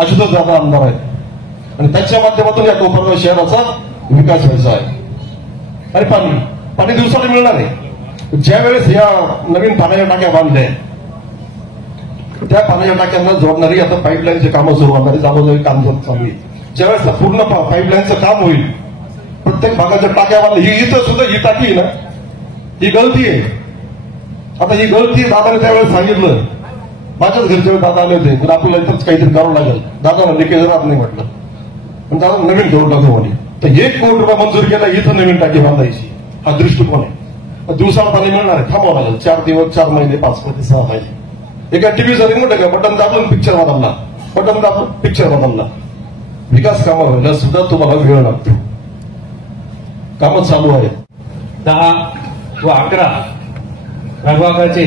आशुतोष दादा आमदार आहेत आणि त्यांच्या माध्यमातून या कोपरगाव शहराचा विकास व्हायचा आहे. आणि पाणी दिवसाला मिळणार आहे. ज्या वेळेस या नवीन पाण्याच्या टाक्या बांधल्या त्या पाण्याच्या टाक्यांना जोडणारी आता पाईपलाईनचे कामं सुरू होणार आहे. जागोजागी काम चालू आहे. ज्यावेळेस पूर्ण पाईपलाईनचं काम होईल, प्रत्येक भागाच्या टाक्या बांधल्या. इथं सुद्धा ही टाकी आहे ना, ही गळती आहे. आता ही गळती दादाने त्यावेळेस सांगितलं. माझ्याच घरच्या वेळेस दादा आले होते, तर आपल्याला इथंच काहीतरी करावं लागेल. दादाला लिकेज राहत नाही म्हटलं, पण दादा नवीन करून टाकू म्हणे. तर 1 कोटी रुपये मंजूर केला इथं नवीन टाकी बांधायची. हा दृष्टिकोन आहे. दिवसाला पाणी मिळणार आहे, थांबावं लागेल. 4 दिवस, 4 महिने, 5 महिने, 6 महिने. एका टीव्हीचा रिमोट आहे का, बटन दाबून पिक्चर बदलला, बटन दाबून पिक्चर बदलला. विकास कामं व्हायला सुद्धा तुम्हाला वेळ लागतो. कामं चालू आहेत. 10 व 11 प्रभागाचे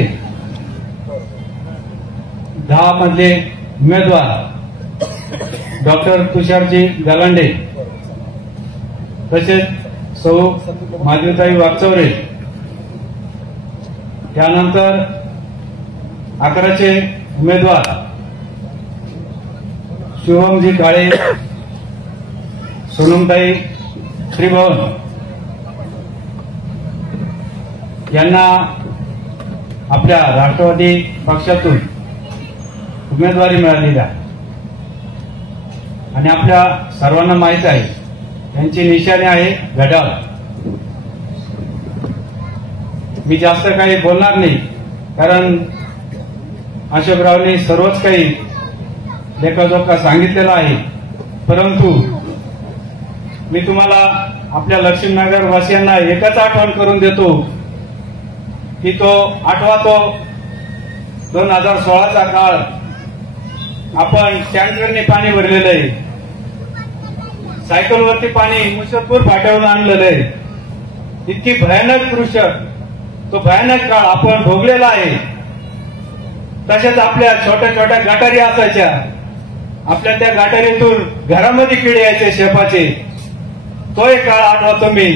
10 मधले उमेदवार डॉक्टर तुषारजी गलांडे, तसेच सौ माधवीताई वागचौरे. त्यानंतर 11चे उमेदवार शुभमजी काळे, सोनमताई त्रिभुवन यांना आपल्या राष्ट्रवादी पक्षातून उमेदवारी मिळालेली आहे. आणि आपल्या सर्वांना माहीत आहे त्यांची निशाणी आहे घड्याळ. मी जास्त काही बोलणार नाही, कारण अशोकरावने सर्वच काही लेखाजोखा सांगितलेला आहे. परंतु मी तुम्हाला आपल्या लक्ष्मीनगर वासियांना एकच आठवण करून देतो की तो 2016चा काळ आपण टँकरने पाणी भरलेलं आहे. सायकलवरती पाणी मुसळपूर फाट्यावरून आणलेलं आहे. इतकी भयानक तो भयानक काळ आपण भोगलेला आहे. तशाच आपल्या छोट्या छोट्या गटारी असायच्या. आपल्या त्या गटारीतून घरामध्ये किडे यायचे शेपाचे. तो एक काळ आठवतो मी.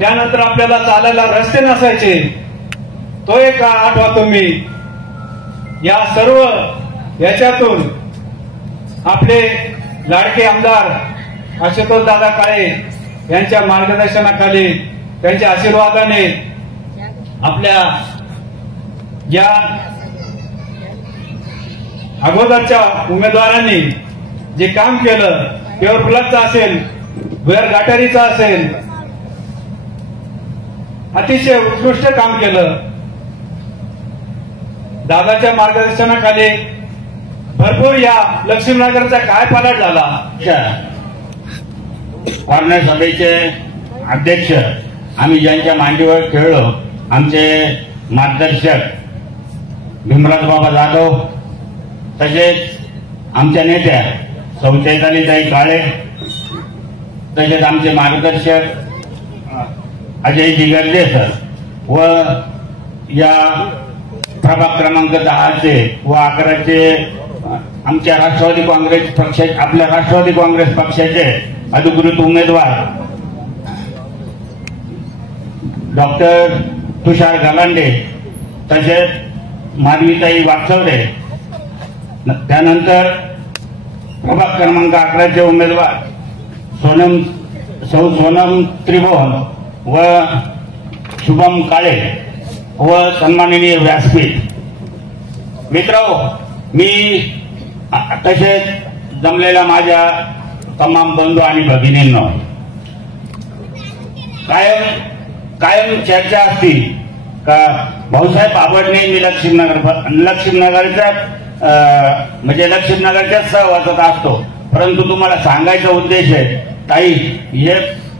त्यानंतर आपल्याला चालायला रस्ते नसायचे. तो एक काळ आठवतो मी. या सर्व याच्यातून आपले लाडके आमदार आशुतोष दादा काळे यांच्या मार्गदर्शनाखाली, त्यांच्या आशीर्वादाने आपल्या या अगोदरच्या उमेदवारांनी जे काम केलं, प्युअर प्लगचं असेल, भुयार गटारीचं असेल, अतिशय उत्कृष्ट काम केलं. दादाच्या मार्गदर्शनाखाली भरपूर या लक्ष्मीनगरचा काय पालट झाला. कॉर्नर सभेचे अध्यक्ष आम्ही ज्यांच्या मांडीवर खेळलो, आमचे मार्गदर्शक भीमराज बाबा जाधव, तसेच आमच्या नेत्या सौ चैतालीताई काळे, तसेच आमचे मार्गदर्शक अजयजी गर्जे सर व या प्रभाग क्रमांक 10चे व 11चे आमच्या राष्ट्रवादी काँग्रेस पक्षाचे, आपल्या राष्ट्रवादी काँग्रेस पक्षाचे अधिकृत उमेदवार डॉक्टर तुषार गलांडे, तसेच माधवीताई वागचौरे. त्यानंतर प्रभाग क्रमांक 11चे उमेदवार सौ सोनम त्रिभुवन व शुभम काळे व सन्माननीय व्यासपीठ. मित्रांनो, मी तसेच जमलेल्या माझ्या तमाम बंधू आणि भगिनींना कायम चर्चा असती का भाऊसाहेब आबडणे मी लक्ष्मीनगरच्या म्हणजे लक्ष्मीनगरच्याच सहवासात असतो. परंतु तुम्हाला सांगायचा उद्देश आहे ताई,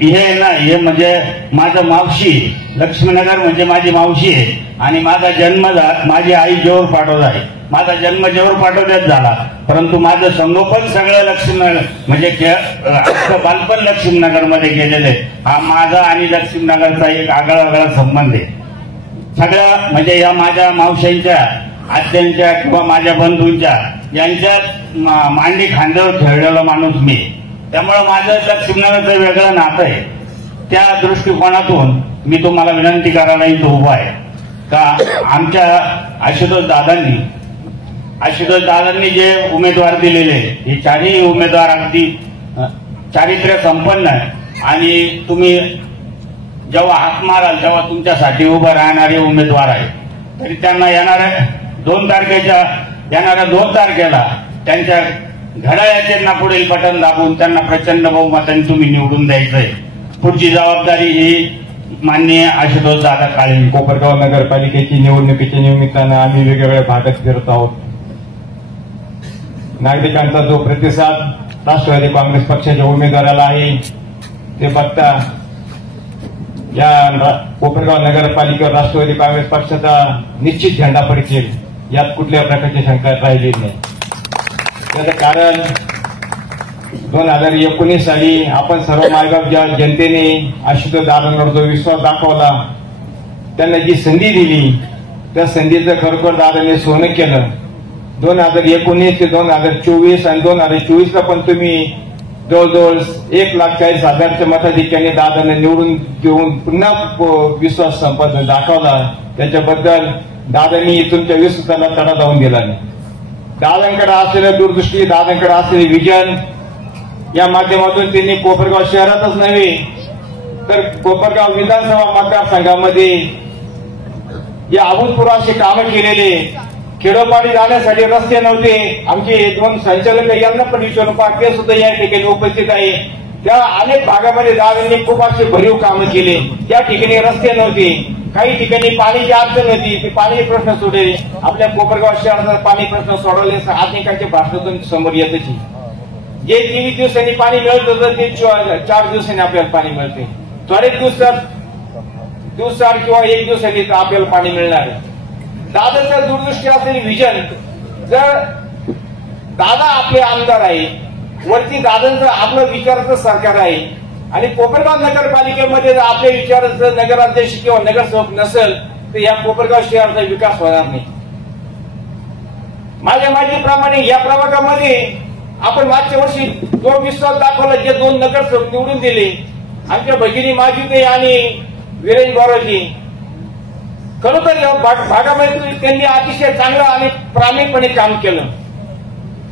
हे ना, हे म्हणजे माझं मावशी, लक्ष्मीनगर म्हणजे माझी मावशी आहे. आणि माझा जन्म माझी आई जेऊर पाटोदा आहे. माझा जन्म जेऊर पाटोद्यात झाला, परंतु माझं संगोपन सगळं लक्ष्मीनगर म्हणजे बालपण लक्ष्मीनगरमध्ये गेलेलं आहे. हा माझा आणि लक्ष्मीनगरचा एक आगळा संबंध आहे. सगळं म्हणजे या माझ्या मावशांच्या, आत्यांच्या किंवा माझ्या बंधूंच्या यांच्यात मांडी खांद्यावर खेळलेला माणूस मी. त्यामुळे माझं लक्ष्मीनगरचं वेगळं नातं आहे. त्या दृष्टिकोनातून मी तुम्हाला विनंती करायला इथं उभा आहे का आमच्या आशुतोष दादांनी आशुतोष दादांनी जे उमेदवार दिलेले हे चारही उमेदवार अगदी चारित्र्य संपन्न आहे आणि तुम्ही जेव्हा हाक माराल तेव्हा तुमच्यासाठी उभं राहणारे उमेदवार आहे. तरी त्यांना येणाऱ्या 2 तारखेला त्यांच्या घड्याळ्याचे पुढील बटन दाबून त्यांना प्रचंड बहुमताने तुम्ही निवडून द्यायचंय. पुढची जबाबदारी ही माननीय आशुतोष दादा काळे. कोपरगाव नगरपालिकेची निवडणुकीच्या निमित्तानं आम्ही वेगवेगळ्या भागात फिरत आहोत. नागरिकांचा जो प्रतिसाद राष्ट्रवादी काँग्रेस पक्षाच्या उमेदवाराला आहे ते बघता या कोपरगाव नगरपालिकेवर राष्ट्रवादी काँग्रेस पक्षाचा निश्चित झेंडा फडकेल यात कुठल्या प्रकारची शंका राहिली नाही. त्याचं कारण 2019 साली आपण सर्व मायबाप ज्या जनतेने आशुतोष दादांवर जो विश्वास दाखवला, त्यांना जी संधी दिली त्या संधीचं खरोखर दादाने सोनं केलं. 2019 ते 2024 आणि 2024ला पण तुम्ही जवळजवळ 1,40,000च्या मताधिक्याने दादांना निवडून घेऊन पुन्हा विश्वास संपादन दाखवला. त्याच्याबद्दल दादांनी तुमच्या विश्वासाला तडा जाऊन दिला नाही. दादांकडे असलेल्या दूरदृष्टी, दादांकडे असलेले विजन या माध्यमातून त्यांनी कोपरगाव शहरातच नव्हे तर कोपरगाव विधानसभा मतदारसंघामध्ये या अभूतपूर्व असे कामं केलेले. खेडोपाडी जाण्यासाठी रस्ते नव्हते. आमचे 2 संचालक यांना पण विचारून पहा, ते सुद्धा या ठिकाणी उपस्थित आहे. त्या अनेक भागामध्ये दादांनी खूप असे भरीव कामं केले. त्या ठिकाणी रस्ते नव्हते, काही ठिकाणी पाण्याची अडचण होती, ते पाणी प्रश्न सोडले. आपल्या कोपरगाव शहराचा पाणी प्रश्न सोडवले अनेकांच्या भाषणातून समोर येतच. जे 23 दिवसांनी पाणी मिळत होतं ते 4 दिवसांनी आपल्याला पाणी मिळते. त्वरित दिवसाआड किंवा 1 दिवसांनी आपल्याला पाणी मिळणार आहे. दादाच्या दूरदृष्टी असलेली विजन, जर दादा आपले आमदार आहे, वरती दादांचं आपलं विचाराचं सरकार आहे आणि कोपरगाव नगरपालिकेमध्ये जर आपल्या विचाराचं नगराध्यक्ष किंवा नगरसेवक नसेल तर या कोपरगाव शहराचा विकास होणार नाही. माझ्या माहितीप्रमाणे या प्रभागामध्ये आपण मागच्या वर्षी जो विश्वास दाखवला, जे 2 नगरसेवक निवडून दिले, आमच्या भगिनी माजिदे आणि वीरेन बोराजी, खरोखर या भागामध्ये त्यांनी अतिशय चांगलं आणि प्रामाणिकपणे काम केलं.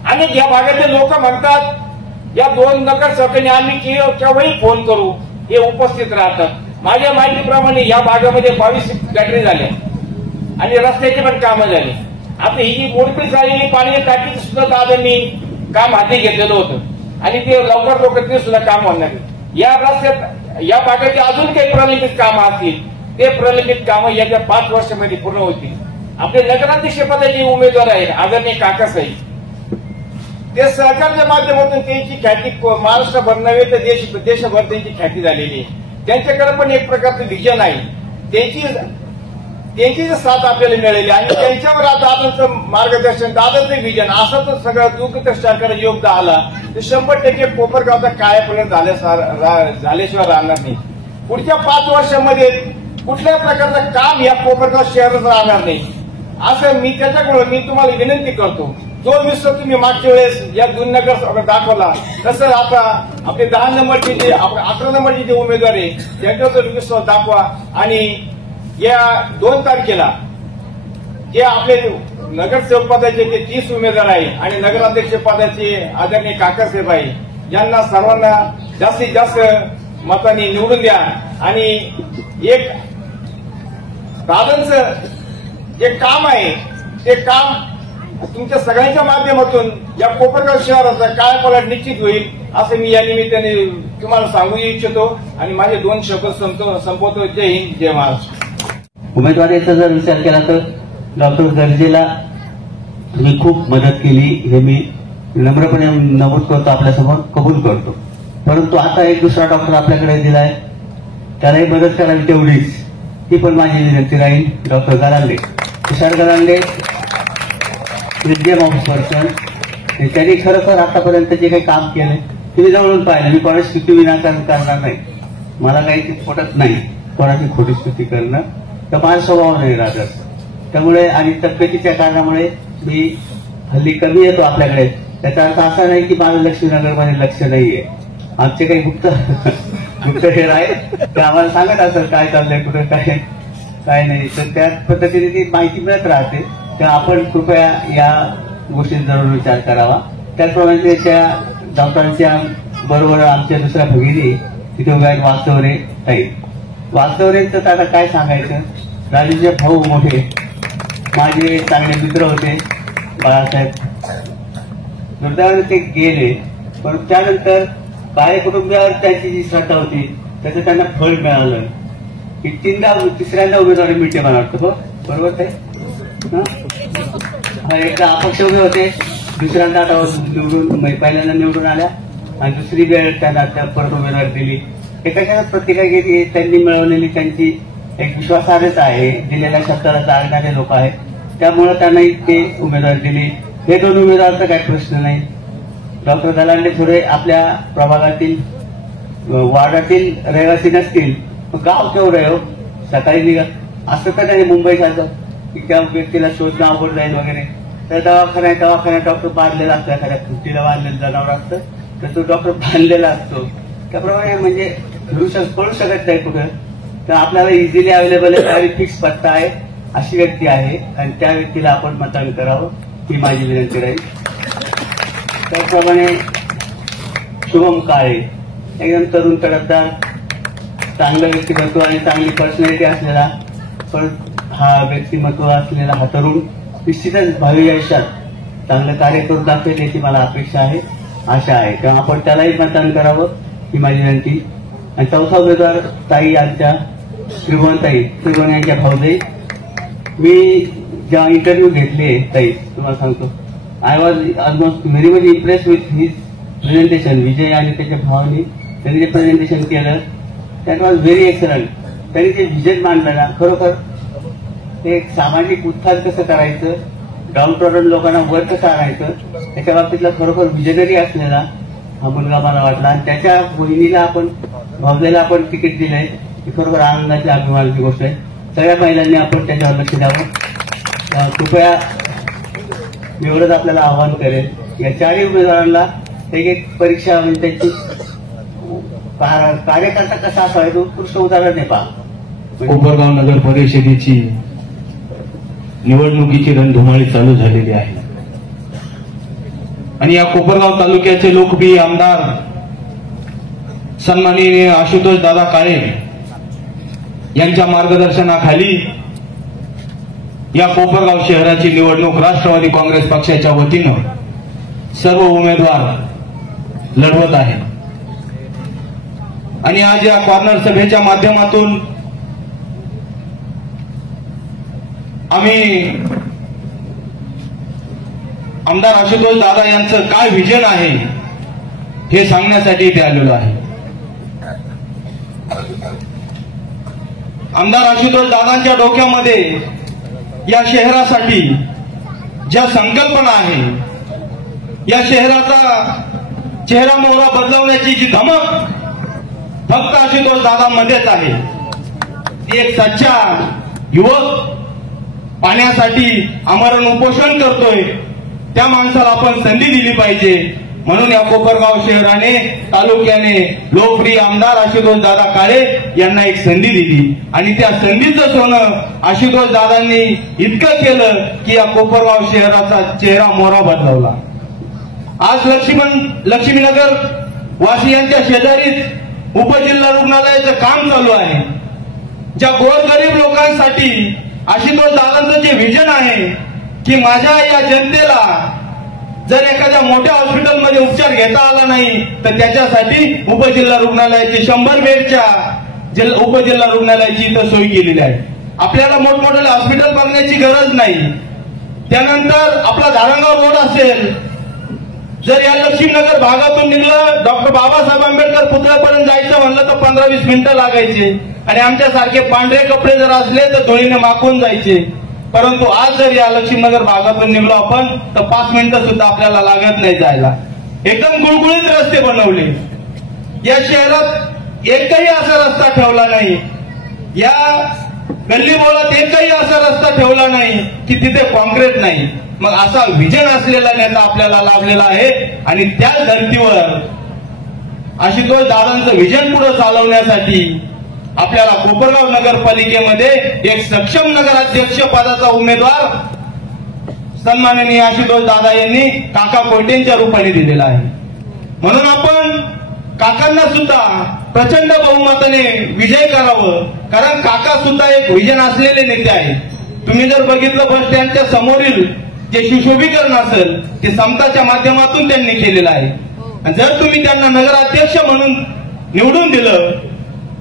आणि या भागातील लोक म्हणतात या 2 नगरसेवकांनी आम्ही केव्हाही फोन करू हे उपस्थित राहतात. माझ्या माहितीप्रमाणे या भागामध्ये 22 गटरी झाल्या आणि रस्त्याची पण कामं झाली. आता ही जी मोडपीट झालेली पाणी टाकीचं सुद्धा दादांनी काम हाती घेतलेलं होतं आणि ते लवकर ते सुद्धा काम होणार. या रस्त्यात या भागाची अजून काही प्रलंबित कामं असतील ते प्रलंबित कामं येत्या 5 वर्षामध्ये पूर्ण होतील. आपले नगराध्यक्ष पदाचे उमेदवार आहेत आदरणीय काकासाहेब, ते सहकारच्या माध्यमातून त्यांची ख्याती महाराष्ट्रभर नव्हे तर देशभर त्यांची ख्याती झालेली आहे. त्यांच्याकडे पण एक प्रकारचं विजन आहे. त्यांची साथ आपल्याला मिळालेली आणि त्यांच्यावर दादांचं मार्गदर्शन, दादाचं विजन असं तर सगळं दूरदृष्टाकडे योग आला तर 100% कोपरगावचा कायापलट झाल्याशिवाय राहणार नाही. पुढच्या 5 वर्षामध्ये कुठल्याही प्रकारचं काम या कोपरगाव शहरात राहणार नाही असं मी त्याच्याकडून तुम्हाला विनंती करतो. जो विश्वास तुम्ही मागच्या वेळेस या 2 नगर दाखवला तसं आता आपले 10 नंबरचे जे 11 नंबरचे जे उमेदवार आहे त्यांच्यावर विश्वास दाखवा आणि या 2 तारखेला जे आपले नगरसेवक पदाचे जे 30 उमेदवार आहे आणि नगराध्यक्ष पदाचे आदरणीय काकासाहेब आहे यांना सर्वांना जास्तीत जास्त मतांनी निवडून द्या आणि एक दादांचं जे काम आहे ते काम तुमच्या सगळ्यांच्या माध्यमातून या कोपरगाव शहराचा कायापालट निश्चित होईल असं मी या निमित्ताने तुम्हाला सांगू इच्छितो आणि माझे 2 शब्द संपवतो. जय हिंद, जय महाराष्ट्र. उमेदवारीचा जर विचार केला तर डॉक्टर गर्जेला मी खूप मदत केली हे मी नम्रपणे नमूद करतो, आपल्यासमोर कबूल करतो. परंतु आता एक दुसरा डॉक्टर आपल्याकडे दिलाय, त्यालाही मदत करावी तेवढीच, ती पण माझी विनंती राहील. डॉक्टर गलांडे, तुषार गलांडे विद्यम पर्सन, त्यांनी खरोखर आतापर्यंत जे काही काम केलंय तुम्ही जवळून पाहिलं. मी कोणाची स्तुती विनाकारण करणार नाही, मला काही पटत नाही कोणाची खोटी स्तुती करणं, तर माझा स्वभाव नाही राहत. त्यामुळे आणि तब्येतीच्या कारणामुळे मी हल्ली कमी येतो आपल्याकडे. त्याचा अर्थ असा नाही की माझं लक्ष्मीनगरमध्ये लक्ष नाहीये. आमचे काही गुप्तहेर आहे ते आम्हाला सांगत असतात काय चाललंय, कुठं काय नाही, तर त्या पद्धतीने ती माहिती मिळत राहते. तर आपण कृपया या गोष्टींचा जरूर विचार करावा. त्याचप्रमाणे त्याच्या डॉक्टरांच्या बरोबर आमच्या दुसऱ्या भगिनी तिथे उभ्या आहेत, वास्तवरे ताई. वास्तवरेंचं तर आता काय सांगायचं. राजूचे भाऊ मोठे माझे चांगले मित्र होते बाळासाहेब. दुर्दैवाने ते गेले, पण त्यानंतर कार्य कुटुंबियावर त्यांची जी श्रद्धा होती त्याचं त्यांना फळ मिळालं की तिसऱ्यांदा उमेदवारी मिळते मला वाटतं. हो बरोबर ते. एकदा अपक्ष उभे होते, दुसऱ्यांदा आता निवडून पहिल्यांदा निवडून आल्या आणि दुसरी वेळ त्यांना परत उमेदवारी दिली. एकाच्या प्रतिक्रिया त्यांनी मिळवलेली त्यांची एक विश्वासार्हता आहे. दिलेल्या शब्दाला जाणणारे लोक आहेत, त्यामुळे त्यांनाही ते उमेदवारी दिली. हे दोन उमेदवारांचा काही प्रश्न नाही. डॉक्टर दलांडे थोडे आपल्या प्रभागातील वार्डातील रहिवासी नसतील, गाव केवढं आहे हो. सकाळी निघत असं तर नाही मुंबईसारखं की त्या व्यक्तीला शोधणं अवघड जाईल वगैरे. तर दवाखान्यात डॉक्टर बांधलेला असतो, एखाद्या खुर्चीला बांधलेलं जनावर असतं तर तो डॉक्टर बांधलेला असतो. त्याप्रमाणे म्हणजे पळू शकत नाही कुठं. तर आपल्याला इझिली अवेलेबल आहे, त्यावेळी फिक्स पत्ता आहे अशी व्यक्ती आहे आणि त्या व्यक्तीला आपण मतदान करावं ही माझी विनंती राहील. त्याप्रमाणे शुभम काळे एकदम तरुण तडफदार, चांगलं व्यक्तिमत्व आणि चांगली पर्सनॅलिटी असलेला, पण हा व्यक्तिमत्व असलेला हा तरुण निश्चितच भावी आयुष्यात चांगलं कार्य करून दाखवेल याची मला अपेक्षा आहे, आशा आहे. तेव्हा आपण त्यालाही मतदान करावं ही माझी विनंती. आणि चौथा उमेदवार ताई आमच्या त्रिभुवन यांच्या भाऊजाई. मी जेव्हा इंटरव्ह्यू घेतले ताई तुम्हाला सांगतो, I was almost very much impress with his presentation. Vijay आणि त्याच्या भावाने त्यांनी जे प्रेझेंटेशन केलं दॅट वॉज व्हेरी एक्सलंट. त्यांनी जे विजन मांडलं ना, खरोखर ते एक सामाजिक उत्थान कसं करायचं, डाऊन टॉडन लोकांना वर कसं आणायचं, त्याच्या बाबतीतला खरोखर विजनरी असलेला हा मुलगा मला वाटला. आणि त्याच्या बहिणीला आपण भावजाईला आपण तिकीट दिलंय ही खरोखर आनंदाची अभिमानाची गोष्ट आहे. सगळ्या महिलांनी आपण त्याच्यावर लक्ष द्यावं. कृपया एवढंच आपल्याला आवाहन करेल. या चारही उमेदवारांना एक परीक्षा म्हणजे त्यांची कार्यकर्ता कसा असावा हे उत्कृष्ट उदाहरण आहे. पहा कोपरगाव नगर परिषदेची निवडणुकीची रणधुमाळी चालू झालेली आहे आणि या कोपरगाव तालुक्याचे लोकप्रिय आमदार सन्माननीय आशुतोष दादा काळे यांच्या मार्गदर्शनाखाली या कोपरगाव शहराची निवडणूक राष्ट्रवादी काँग्रेस पक्षाच्या वतीनं सर्व उमेदवार लढवत आहेत. आणि आज या कॉर्नर सभेच्या माध्यमातून आम्ही आमदार आशुतोष दादा यांचं काय व्हिजन आहे हे सांगण्यासाठी इथे आलेलो आहे. आमदार आशुतोष दादांच्या डोक्यामध्ये या शहरासाठी ज्या संकल्पना आहे, या शहराचा चेहरा मोहरा बदलवण्याची जी धमक फक्त आशुतोष दादांमध्येच आहे. एक सच्चा युवक पाण्यासाठी आमरण उपोषण करतोय, त्या माणसाला आपण संधी दिली पाहिजे. म्हणून या कोपरगाव शहराने तालुक्याने लोकप्रिय आमदार आशुतोष दादा काळे यांना एक संधी दिली आणि त्या संधीचं सोनं आशुतोष दादांनी इतकं केलं की या कोपरगाव शहराचा चेहरा मोहरा बदलवला. आज लक्ष्मीनगर वासियांच्या शेजारीच उपजिल्हा रुग्णालयाचं काम चालू आहे. ज्या गोरगरीब लोकांसाठी आशुतोष दादांचं जे व्हिजन आहे की माझ्या या जनतेला जर एखाद्या मोठ्या हॉस्पिटलमध्ये उपचार घेता आला नाही तर त्याच्यासाठी उपजिल्हा रुग्णालयाची 100 बेडच्या उपजिल्हा रुग्णालयाची इथं सोय केलेली आहे. आपल्याला मोठमोठे हॉस्पिटल बघण्याची गरज नाही. त्यानंतर आपला धारणगाव रोड असेल, जर या लक्ष्मीनगर भागातून निघलं डॉक्टर बाबासाहेब आंबेडकर पुतळ्यापर्यंत जायचं म्हणलं तर 15-20 मिनिटं लागायचे आणि आमच्यासारखे पांढरे कपडे जर असले तर धुळीने माखून जायचे. परंतु आज जर या लक्ष्मीनगर भागातून निघलो आपण तर 5 मिनिटं सुद्धा आपल्याला लागत नाही जायला. एकदम गुळगुळीत रस्ते बनवले. या शहरात एकही असा रस्ता ठेवला नाही, या गल्लीबोळात एकही असा रस्ता ठेवला नाही की तिथे कॉन्क्रीट नाही. मग असा व्हिजन असलेला नेता आपल्याला लाभलेला आहे आणि त्याच धर्तीवर आशुतोष दादांचं व्हिजन पुढे चालवण्यासाठी आपल्याला कोपरगाव नगरपालिकेमध्ये एक सक्षम नगराध्यक्ष पदाचा उमेदवार सन्माननीय आशुतोष दादा यांनी काका कोयटेंच्या रूपाने दिलेला आहे. म्हणून आपण काकांना सुद्धा प्रचंड बहुमताने विजय करावं, कारण काका सुद्धा एक विजन असलेले नेते आहेत. तुम्ही जर बघितलं बस स्टँडच्या समोरील जे सुशोभीकरण असेल ते समताच्या माध्यमातून त्यांनी केलेलं आहे. आणि जर तुम्ही त्यांना नगराध्यक्ष म्हणून निवडून दिलं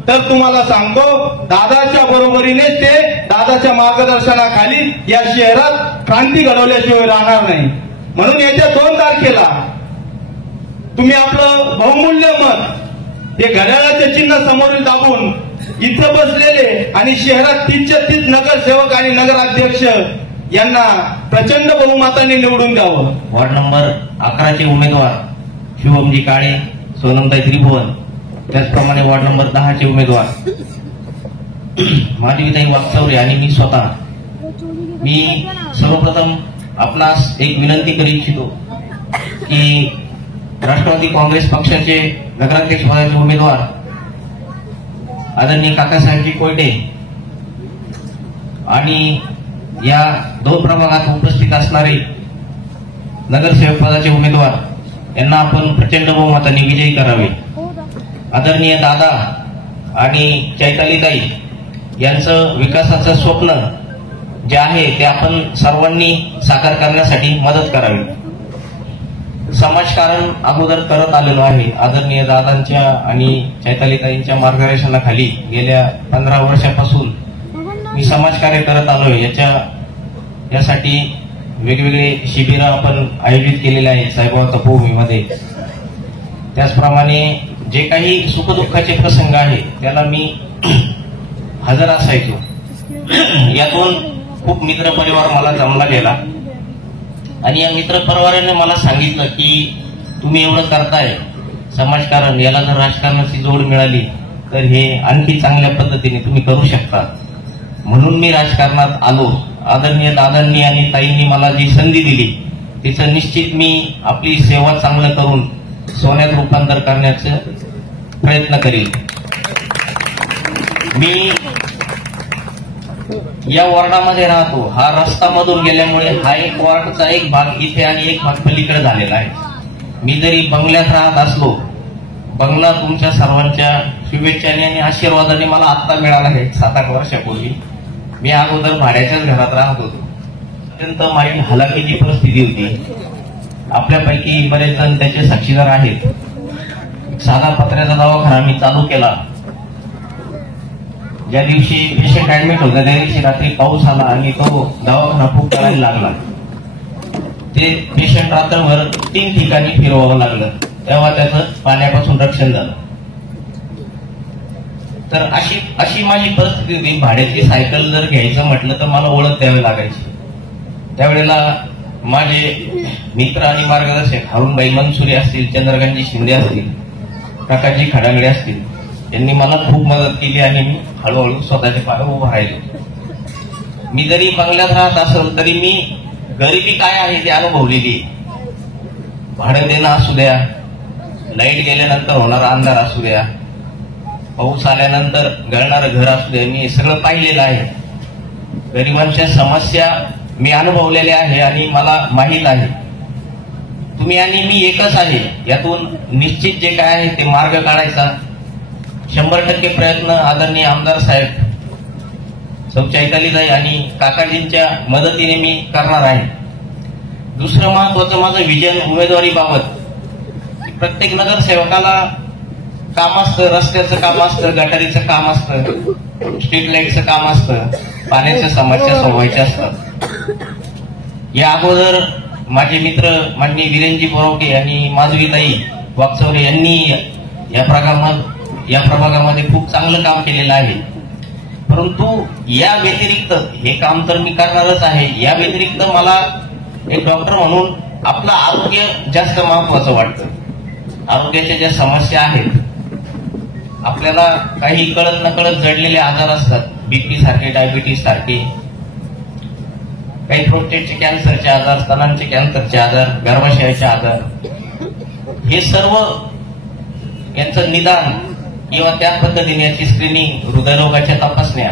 तर तुम्हाला सांगतो दादाच्या बरोबरीनेच ते दादाच्या मार्गदर्शनाखाली या शहरात क्रांती घडवल्याशिवाय राहणार नाही. म्हणून येत्या 2 तारखेला तुम्ही आपलं बहुमूल्य मत हे घड्याळाचे चिन्ह समोरील दाबून इथं बसलेले आणि शहरात 30च्या 30 नगरसेवक आणि नगराध्यक्ष यांना प्रचंड बहुमताने निवडून द्यावं. वार्ड नंबर 11चे उमेदवार शिवमजी काळे, सोनमताई त्रिभुवन, त्याचप्रमाणे वार्ड नंबर 10चे उमेदवार माधवीताई वागचौरे आणि मी स्वतः. मी सर्वप्रथम आपणास एक विनंती करू इच्छितो की राष्ट्रवादी काँग्रेस पक्षाचे नगराध्यक्ष पदाचे उमेदवार आदरणीय काकासाहेबजी कोयटे आणि या 2 प्रभागात उपस्थित असणारे नगरसेवक पदाचे उमेदवार यांना आपण प्रचंड बहुमताने विजयी करावे. आदरणीय दादा आणि चैतालीताई यांचं विकासाचं स्वप्न जे आहे ते आपण सर्वांनी साकार करण्यासाठी मदत करावी. समाजकारण अगोदर करत आलेलो आहे. आदरणीय दादांच्या आणि चैतालीताईंच्या मार्गदर्शनाखाली गेल्या 15 वर्षापासून मी समाजकार्य करत आलोय. यासाठी वेगवेगळे शिबिरं आपण आयोजित केलेले आहेत साईबाबा तपोभूमीमध्ये. त्याचप्रमाणे जे काही सुखदुःखाचे प्रसंग आहे त्याला मी हजर असायचो. यातून खूप मित्र परिवार मला जमला गेला आणि या मित्र परिवाराने मला सांगितलं की तुम्ही एवढं करताय समाजकारण, याला जर राजकारणाची जोड मिळाली तर हे आणखी चांगल्या पद्धतीने तुम्ही करू शकता. म्हणून मी राजकारणात आलो. आदरणीय दादांनी आणि ताईंनी मला जी संधी दिली तिचं निश्चित मी आपली सेवा चांगलं करून सोन्यात रूपांतर करण्याचा प्रयत्न करेल. मी या वॉर्डामध्ये राहतो. हा रस्ता मधून गेल्यामुळे हा एक वॉर्डचा एक भाग इथे आणि एक भाग पलीकडे झालेला आहे. मी जरी बंगल्यात राहत असलो, बंगला तुमच्या सर्वांच्या शुभेच्छाने आणि आशीर्वादाने मला आत्ता मिळाला आहे. 7-8 वर्षापूर्वी मी अगोदर भाड्याच्याच घरात राहत होतो. अत्यंत माझी हलाखीची परिस्थिती होती. आपल्यापैकी बरेच जण त्याचे साक्षीदार आहेत. साधा पत्र्याचा दवाखाना मी चालू केला. ज्या दिवशी पेशंट ऍडमिट होता त्या दिवशी रात्री पाऊस आला आणि तो दवाखाना खूप करायला लागला. ते पेशंट रात्रभर 3 ठिकाणी फिरवावं लागलं, तेव्हा त्याचं पाण्यापासून रक्षण झालं. तर अशी माझी परिस्थिती होती. भाड्याची सायकल जर घ्यायचं म्हटलं तर मला ओळख द्यावी लागायची. त्यावेळेला माझे मित्र आणि मार्गदर्शक हरुणबाई मनसुरे असतील, चंद्रकांतजी शिंदे असतील, प्रकाशजी खडांगडे असतील, यांनी मला खूप मदत केली आणि मी हळूहळू स्वतःच्या पायावर उभं राहिलो. मी जरी बंगल्यात राहत असेल तरी मी गरिबी काय आहे ते अनुभवलेली. भाडं देणं असू द्या, लाईट गेल्यानंतर होणारा अंधार असू द्या, पाऊस आल्यानंतर गळणारं घर असू द्या, मी सगळं पाहिलेलं आहे. गरिबांच्या समस्या मी अनुभवलेल्या आहे आणि मला माहीत आहे. तुम्ही आणि मी एकच आहे. यातून निश्चित जे काय आहे ते मार्ग काढायचा 100% प्रयत्न आदरणीय आमदार साहेब सौ चैतालीताई आणि काकाजींच्या मदतीने मी करणार आहे. दुसरं महत्वाचं माझं विजन उमेदवारीबाबत, प्रत्येक नगरसेवकाला काम असतं, रस्त्याचं काम असतं, गटारीचं काम असतं, स्ट्रीट लाईटचं काम असतं, पाण्याच्या समस्या सोडवायच्या असतात. या अगोदर माझे मित्र माननीय वीरेंजी बोरावटे आणि माधवीताई वागचौरे यांनी या प्रभागामध्ये खूप चांगलं काम केलेलं आहे. परंतु या व्यतिरिक्त हे काम तर मी करणारच आहे. या व्यतिरिक्त मला एक डॉक्टर म्हणून आपलं आरोग्य जास्त महत्वाचं वाटतं. आरोग्याच्या ज्या समस्या आहेत, आपल्याला काही कळत नकळत जडलेले आजार असतात, बीपी सारखे, डायबिटीस सारखे, काही प्रोस्टेटचे कॅन्सरचे आजार, स्तनांचे कॅन्सरचे आजार, गर्भाशयाचे आजार, हे सर्व यांचं निदान किंवा त्या पद्धतीने याची स्क्रीनिंग, हृदयरोगाच्या तपासण्या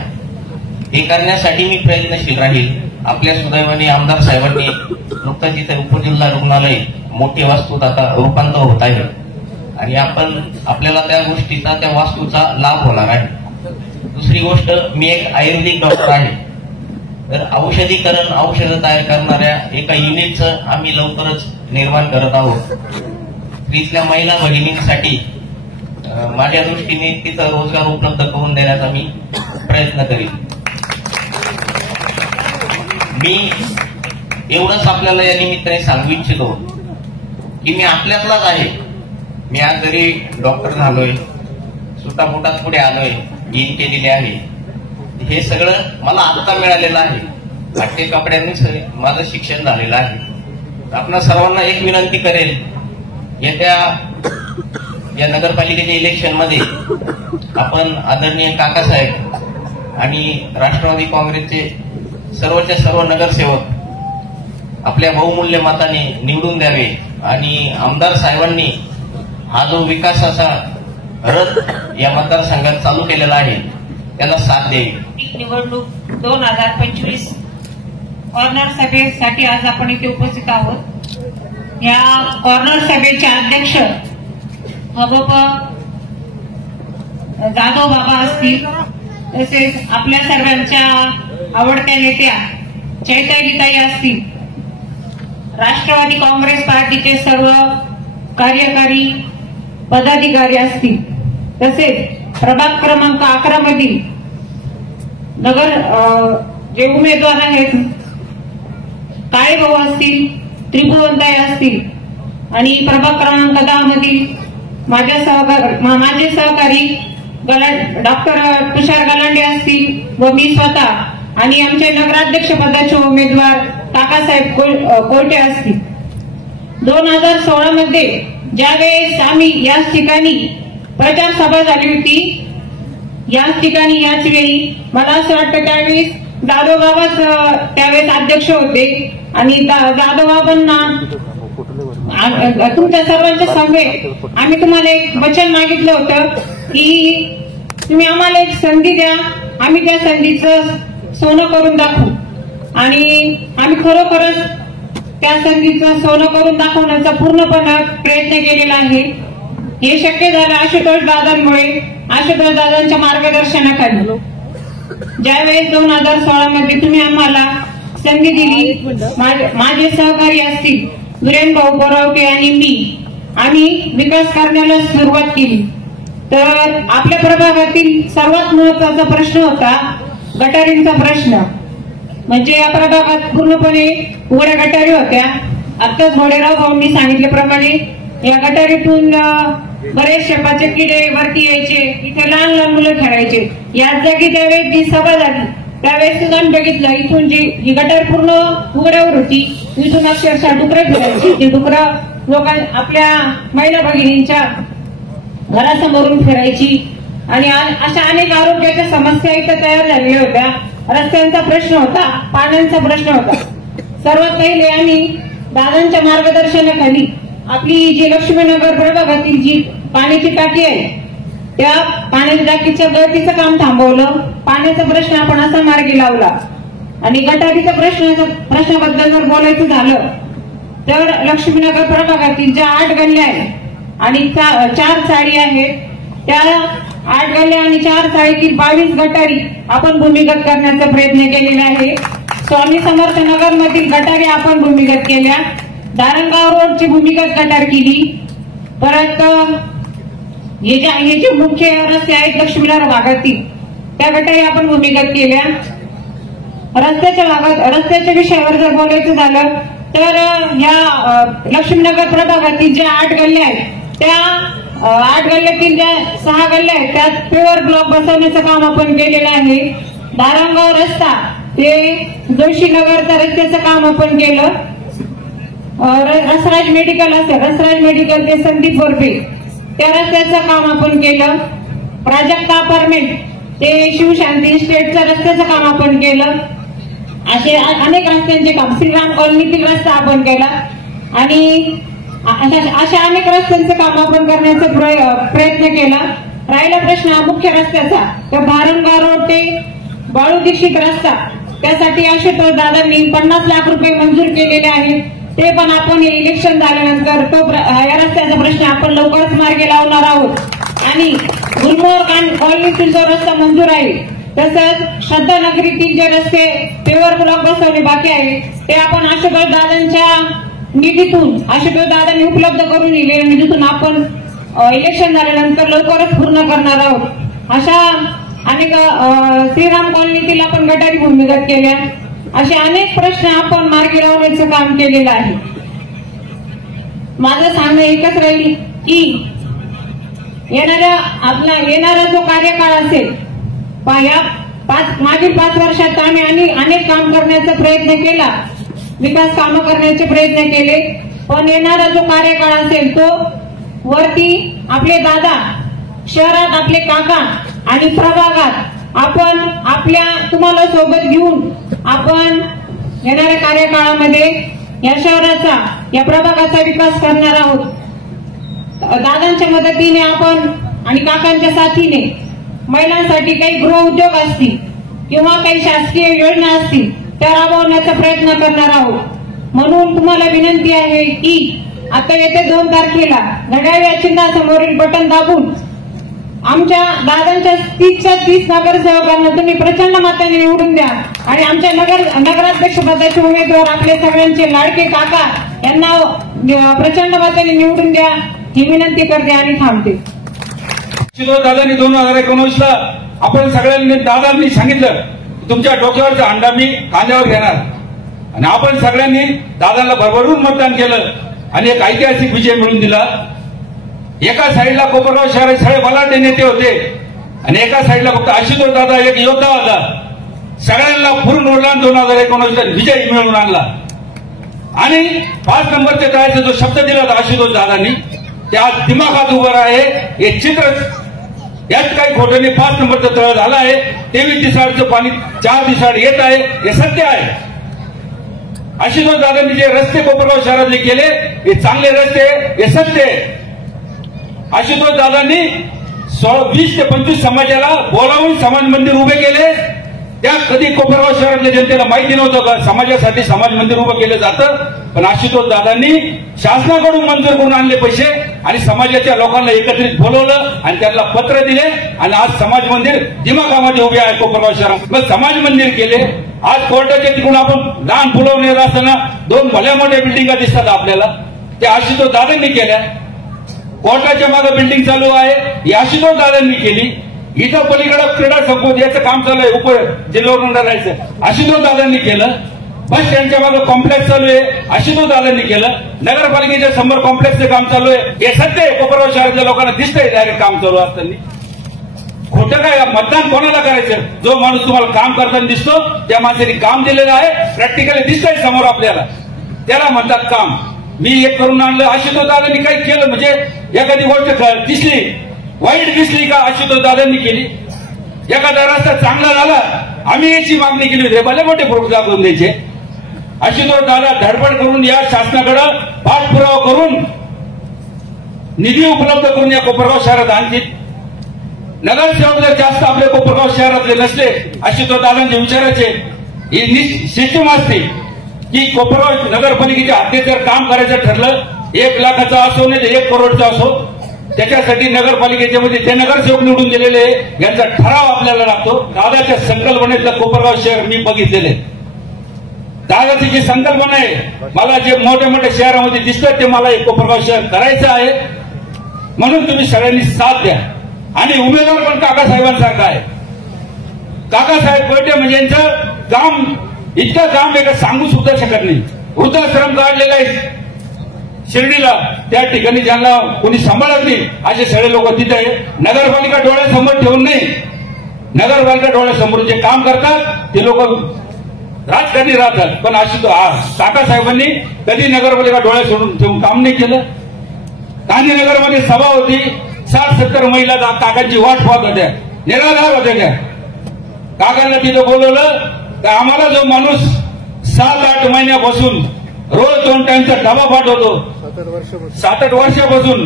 हे करण्यासाठी मी प्रयत्नशील राहील. आपल्या सुदैवाने आमदार साहेबांनी नुकताच इथे उपजिल्हा रुग्णालय मोठी वास्तूत आता रूपांतर होत आहे आणि आपल्याला त्या गोष्टीचा त्या वास्तूचा लाभ होणार आहे. दुसरी गोष्ट, मी एक आयुर्वेदिक डॉक्टर आहे, तर औषधं तयार करणाऱ्या एका युनिटचं आम्ही लवकरच निर्माण करत आहोत. इथल्या महिला भगिनींसाठी माझ्या दृष्टीने तिथं रोजगार उपलब्ध करून देण्याचा मी प्रयत्न करीन. मी एवढंच आपल्याला या निमित्ताने सांगू इच्छितो की मी आपल्यातलाच आहे. मी आज जरी डॉक्टर झालोय, सुटापोटात पुढे आलोय, इन केलेले आहे, हे सगळं मला आत्ता मिळालेलं आहे. फाटे कपड्यांनी माझं शिक्षण झालेलं आहे. आपल्या सर्वांना एक विनंती करेल, येत्या या नगरपालिकेच्या इलेक्शन मध्ये आपण आदरणीय काकासाहेब आणि राष्ट्रवादी काँग्रेसचे सर्वच्या सर्व नगरसेवक आपल्या बहुमूल्य मताने निवडून द्यावे आणि आमदार साहेबांनी हा जो विकासाचा रथ या मतदारसंघात चालू केलेला आहे त्याला साथ द्यावी. निवडणूक 2025 कॉर्नर सभेसाठी आज आपण इथे उपस्थित आहोत. या कॉर्नर सभेचे अध्यक्ष हबप जाधव बाबा असतील, तसेच आपल्या सर्वांच्या आवडत्या नेत्या चैतालीताई असतील, राष्ट्रवादी काँग्रेस पार्टीचे सर्व कार्यकारी पदाधिकारी असतील, तसेच प्रभाग क्रमांक 11 मधील नगर जे उमेदवार आहेत, काळेभाऊ असतील, त्रिभुवनताई असतील आणि प्रभाग क्रमांक 10 मधील माझे सहकारी डॉक्टर तुषार गलांडे असतील व मी स्वतः आणि आमचे नगराध्यक्ष पदाचे उमेदवार काकासाहेब कोर्टे असतील. 2016 मध्ये ज्यावेळेस आम्ही याच ठिकाणी प्रचार सभा झाली होती, याच ठिकाणी याच वेळी मला असं वाटतं त्यावेळेस जाधवबाबाच त्यावेळेस अध्यक्ष होते आणि जाधवबाबांना तुमच्या सर्वांच्या समवेत आम्ही तुम्हाला एक वचन मागितलं होतं की तुम्ही आम्हाला एक संधी द्या, आम्ही त्या संधीचं सोनं करून दाखवू. आणि आम्ही खरोखरच त्या संधीचं सोनं करून दाखवण्याचा पूर्णपणे प्रयत्न केलेला आहे. हे शक्य झालं आशुतोष दादांमुळे, आशुतोष दादांच्या मार्गदर्शनाखाली. ज्यावेळेस 2016 मध्ये तुम्ही आम्हाला संधी दिली, माझे सहकारी असतील वीरेन भाऊ बोरावके आणि मी, आम्ही विकास करण्याला सुरुवात केली. तर आपल्या प्रभागातील सर्वात महत्वाचा प्रश्न होता गटारींचा प्रश्न. म्हणजे या प्रभागात पूर्णपणे उघड्या गटारी होत्या. आत्ताच भोडेराव भाऊंनी सांगितल्याप्रमाणे या गटारीतून बरेच शेपाचे किडे वरती यायचे, इथे लहान लहान मुलं खेळायचे. याच जागी त्यावेळेस जी सभा झाली त्यावेळेस सुद्धा बघितलं, इथून जी गटार पूर्ण उघड्यावर होती, इथून अक्षरशः डुकरं फिरायची. ती डुकरं लोक आपल्या महिला भगिनींच्या घरासमोरून फिरायची आणि अशा अनेक आरोग्याच्या समस्या इथं तयार झालेल्या होत्या. रस्त्यांचा प्रश्न होता, पाण्याचा प्रश्न होता. सर्वात पहिले आम्ही दादांच्या मार्गदर्शनाखाली आपली जी लक्ष्मीनगर प्रभागातील जी पाण्याची टाकी आहे त्या पाण्याच्या टाकीच्या गळतीचं काम थांबवलं. पाण्याचा प्रश्न आपण असा मार्गी लावला आणि गटारीच्या प्रश्नाबद्दल जर बोलायचं झालं तर लक्ष्मीनगर प्रभागातील ज्या 8 गल्ल्या आहेत आणि 4 चाळी आहेत, त्या 8 गल्ल्या आणि 4 चाळीतील 22 गटारी आपण भूमिगत करण्याचा प्रयत्न केलेला आहे. स्वामी समर्थ नगर मधील गटारी आपण भूमिगत केल्या. दारणगाव रोडची भूमिगत गटार केली. परत हे जे मुख्य रस्ते आहेत लक्ष्मीनगर भागातील त्या गटारी आपण भूमिगत केल्या. रस्त्याच्या विषयावर जर बोलायचं झालं तर या लक्ष्मीनगर प्रभागातील ज्या 8 गल्ल्या आहेत त्या 8 गल्ल्यातील ज्या 6 गल्ल्या आहेत त्यात प्युअर ब्लॉक बसवण्याचं काम आपण केलेलं आहे. दारणगाव रस्ता ते जोशीनगरच्या रस्त्याचं काम आपण केलं. रसराज मेडिकल असेल, रसराज मेडिकल ते संदीप बोरबे त्या रस्त्याचं काम आपण केलं. प्राजक्ता अपार्टमेंट ते शिवशांती इस्टेटच्या रस्त्याचं काम आपण केलं. असे अनेक रस्त्यांचे काम, श्रीराम कॉलनीतील रस्ता आपण केला आणि अशा अनेक रस्त्यांचं काम आपण करण्याचा प्रयत्न केला. राहिला प्रश्न मुख्य रस्त्याचा तर धारणगाव रोड ते बाळू दीक्षित रस्ता त्यासाठी आशुतोष दादांनी 50 लाख रुपये मंजूर केलेले आहेत. ते पण आपण हे इलेक्शन झाल्यानंतर तो या रस्त्याचा प्रश्न आपण लवकरच मार्गी लावणार आहोत. आणि गुलमोहर कॉलनीतील जो रस्ता मंजूर आहे, तसंच श्रद्धानगरीतील जे रस्ते पेवर ब्लॉक बसवणे बाकी आहे ते आपण आशुतोष दादांच्या निधीतून आशुतोष दादांनी उपलब्ध करून दिलेल्या निधीतून आपण इलेक्शन झाल्यानंतर लवकरच पूर्ण करणार आहोत. अशा अनेक श्रीराम कॉलनीतील आपण गटारी भूमिगत केल्या. असे अनेक प्रश्न आपण मार्गी लावण्याचं काम केलेलं आहे. माझं सांगणं एकच राहील की येणारा जो कार्यकाळ असेल, या मागील 5 वर्षात आम्ही अनेक काम करण्याचा प्रयत्न केला, विकास कामं करण्याचे प्रयत्न केले. पण येणारा जो कार्यकाळ असेल तो वरती आपले दादा, शहरात आपले काका आणि प्रभागात आपण तुम्हाला सोबत घेऊन आपण येणाऱ्या कार्यकाळामध्ये या शहराचा, या प्रभागाचा विकास करणार आहोत. दादांच्या मदतीने आपण आणि काकांच्या साथीने महिलांसाठी काही गृह उद्योग असतील किंवा काही शासकीय योजना असतील त्या राबवण्याचा प्रयत्न करणार आहोत. म्हणून तुम्हाला विनंती आहे की आता येत्या 2 तारखेला घड्याळ या चिन्हासमोरील बटन दाबून आमच्या दादांच्या 30 नगरसेवकांना तुम्ही प्रचंड मताने निवडून द्या. आणि आमच्या नगराध्यक्ष पदाचे उमेदवार आपले सगळ्यांचे लाडके काका यांना प्रचंड मताने निवडून द्या ही विनंती करते आणि थांबते. दादांनी 2019ला आपण सगळ्यांनी दादांनी सांगितलं तुमच्या डोक्यावरचा अंडा मी खांद्यावर घेणार, आणि आपण सगळ्यांनी दादांना भरभरून मतदान केलं आणि एक ऐतिहासिक विजय मिळवून दिला. एका साईडला कोपरगाव शहरात सगळे बलाढ्य नेते होते आणि एका साईडला फक्त आशुतोष दादा एक योद्धा होता. सगळ्यांना फुरून ओढला 2019ला विजय मिळवून आणला. आणि 5 नंबरच्या तळाचा जो शब्द दिला होता आशुतोष दादांनी ते आज दिमागात उभं आहे. हे चित्र यात काही खोटं नाही. 5 नंबरचं तळ झालं आहे. 23 दिवसाचं पाणी 4 दिवसाआड येत आहे, हे सत्य आहे. आशुतोष दादांनी जे रस्ते कोपरगाव शहरातले केले हे चांगले रस्ते, हे सत्य आहे. आशुतोष दादांनी 20 ते 25 समाजाला बोलावून समाज मंदिर उभे केले. त्या कधी कोपरगाव शहरातल्या जनतेला माहिती नव्हतं का समाजासाठी समाज मंदिर उभं केलं जातं. पण आशुतोष दादांनी शासनाकडून मंजूर करून आणले पैसे आणि समाजाच्या लोकांना एकत्रित बोलवलं आणि त्यांना पत्र दिले आणि आज समाज मंदिर दिमागामध्ये उभे आहे कोपरगाव शहरात. मग समाज मंदिर केले. आज कोर्टाच्या तिकडून आपण लहान पुलवून येत असताना 2 भल्या मोठ्या बिल्डिंगा दिसतात आपल्याला, त्या आशुतोष दादांनी केल्या. कोर्टाच्या मागे बिल्डिंग चालू आहे, ही आशुतोष दादांनी केली. इथं पलीकडे क्रीडा संकुल याचं काम चालू आहे, उप जिल्हा राहायचं, आशुतोष दादांनी केलं. बस स्टँडच्या मागे कॉम्प्लेक्स चालू आहे, आशुतोष दादांनी केलं. नगरपालिकेच्या समोर कॉम्प्लेक्सचं काम चालू आहे, हे सत्य आहे. कोपरगाव शहरातल्या लोकांना दिसतंय डायरेक्ट काम चालू असताना. खोटं काय? मतदान कोणाला करायचं? जो माणूस तुम्हाला काम करताना दिसतो त्या माणसाने काम दिलेलं आहे, प्रॅक्टिकली दिसतंय समोर आपल्याला, त्याला म्हणतात काम. मी एक करून आणलं, आशुतोष दादांनी काही केलं म्हणजे एखादी गोष्ट दिसली वाईट दिसली का आशुतोष दादांनी केली. एखादा रस्ता चांगला झाला आम्ही याची मागणी केली होती, भले मोठे प्रूफ दाखवून द्यायचे. आशुतोष दादा धडपड करून या शासनाकडे पाठपुरावा करून निधी उपलब्ध करून या कोपरगाव शहरात आणतील. नगरसेवक जर जास्त आपल्या कोपरगाव शहरातले नसले, आशुतोष दादांच्या विचाराचे ही सिस्टम असते की कोपरगाव नगरपालिकेच्या हद्दीत जर काम करायचं ठरलं 1 लाखाचं असो नाही तर 1 करोडचं असो, त्याच्यासाठी नगरपालिकेच्या मध्ये ते नगरसेवक निवडून दिलेले यांचा ठराव आपल्याला लागतो. दादाच्या संकल्पनेतलं कोपरगाव शहर मी बघितलेले. दादाची जी संकल्पना आहे, मला जे मोठ्या मोठ्या शहरामध्ये दिसतं ते मला एक कोपरगाव शहर करायचं आहे. म्हणून तुम्ही सगळ्यांनी साथ द्या. आणि उमेदवार पण काकासाहेबांसारखा आहे. काकासाहेब कोयटे म्हणजे यांचं काम इतकं काम आहे का सांगू सुद्धा शकत नाही. वृद्धाश्रम काढलेला आहे शिर्डीला, त्या ठिकाणी ज्यांना कोणी सांभाळत नाही असे सगळे लोक तिथे आहे. नगरपालिका डोळ्यासमोर ठेवून नाही, नगरपालिका डोळ्यासमोर जे काम करतात ते लोक राजकारणी राहतात. पण काकासाहेबांनी कधी नगरपालिका डोळ्यासमोर ठेवून काम नाही केलं. गांधीनगरमध्ये सभा होती, 60-70 महिला काकांची वाट पाहत होत्या, निराधार होत्या. त्या काकांना तिथं बोलवलं तर आम्हाला जो माणूस 7-8 महिन्यापासून रोज 2 टाइमचा डबा पाठवतो, 7-8 वर्षापासून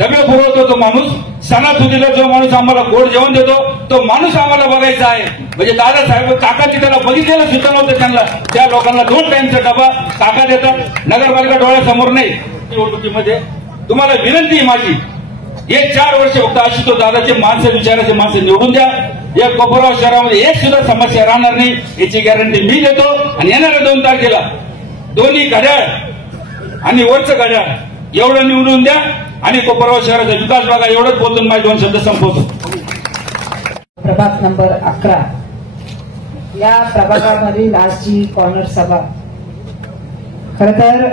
डबे फुगवतो तो माणूस, सणासुदीला जो माणूस आम्हाला गोड जेवण देतो तो माणूस आम्हाला बघायचा आहे. म्हणजे दादासाहेब काकाची त्याला बघितलेलं सुद्धा नव्हतं. त्यांना त्या लोकांना 2 टाइमचा डबा काका देतात. नगरपालिका डोळ्यासमोर नाही. निवडणुकीमध्ये तुम्हाला विनंती आहे माझी, हे 4 वर्ष फक्त आशुतोष दादाचे माणसं विचाराचे माणसं निवडून द्या. या कोपरगाव शहरामध्ये एक सुद्धा समस्या राहणार नाही याची गॅरंटी मी देतो. आणि येणाऱ्या 2 तारखेला दोन्ही घड्याळ आणि वरचं घड्याळ एवढं निवडून द्या आणि कोपरगाव शहराचा विकास बघा. एवढंच बोलून माझे 2 शब्द संपवतो. प्रभाग नंबर 11 या प्रभागामधील आजची कॉर्नर सभा, खर तर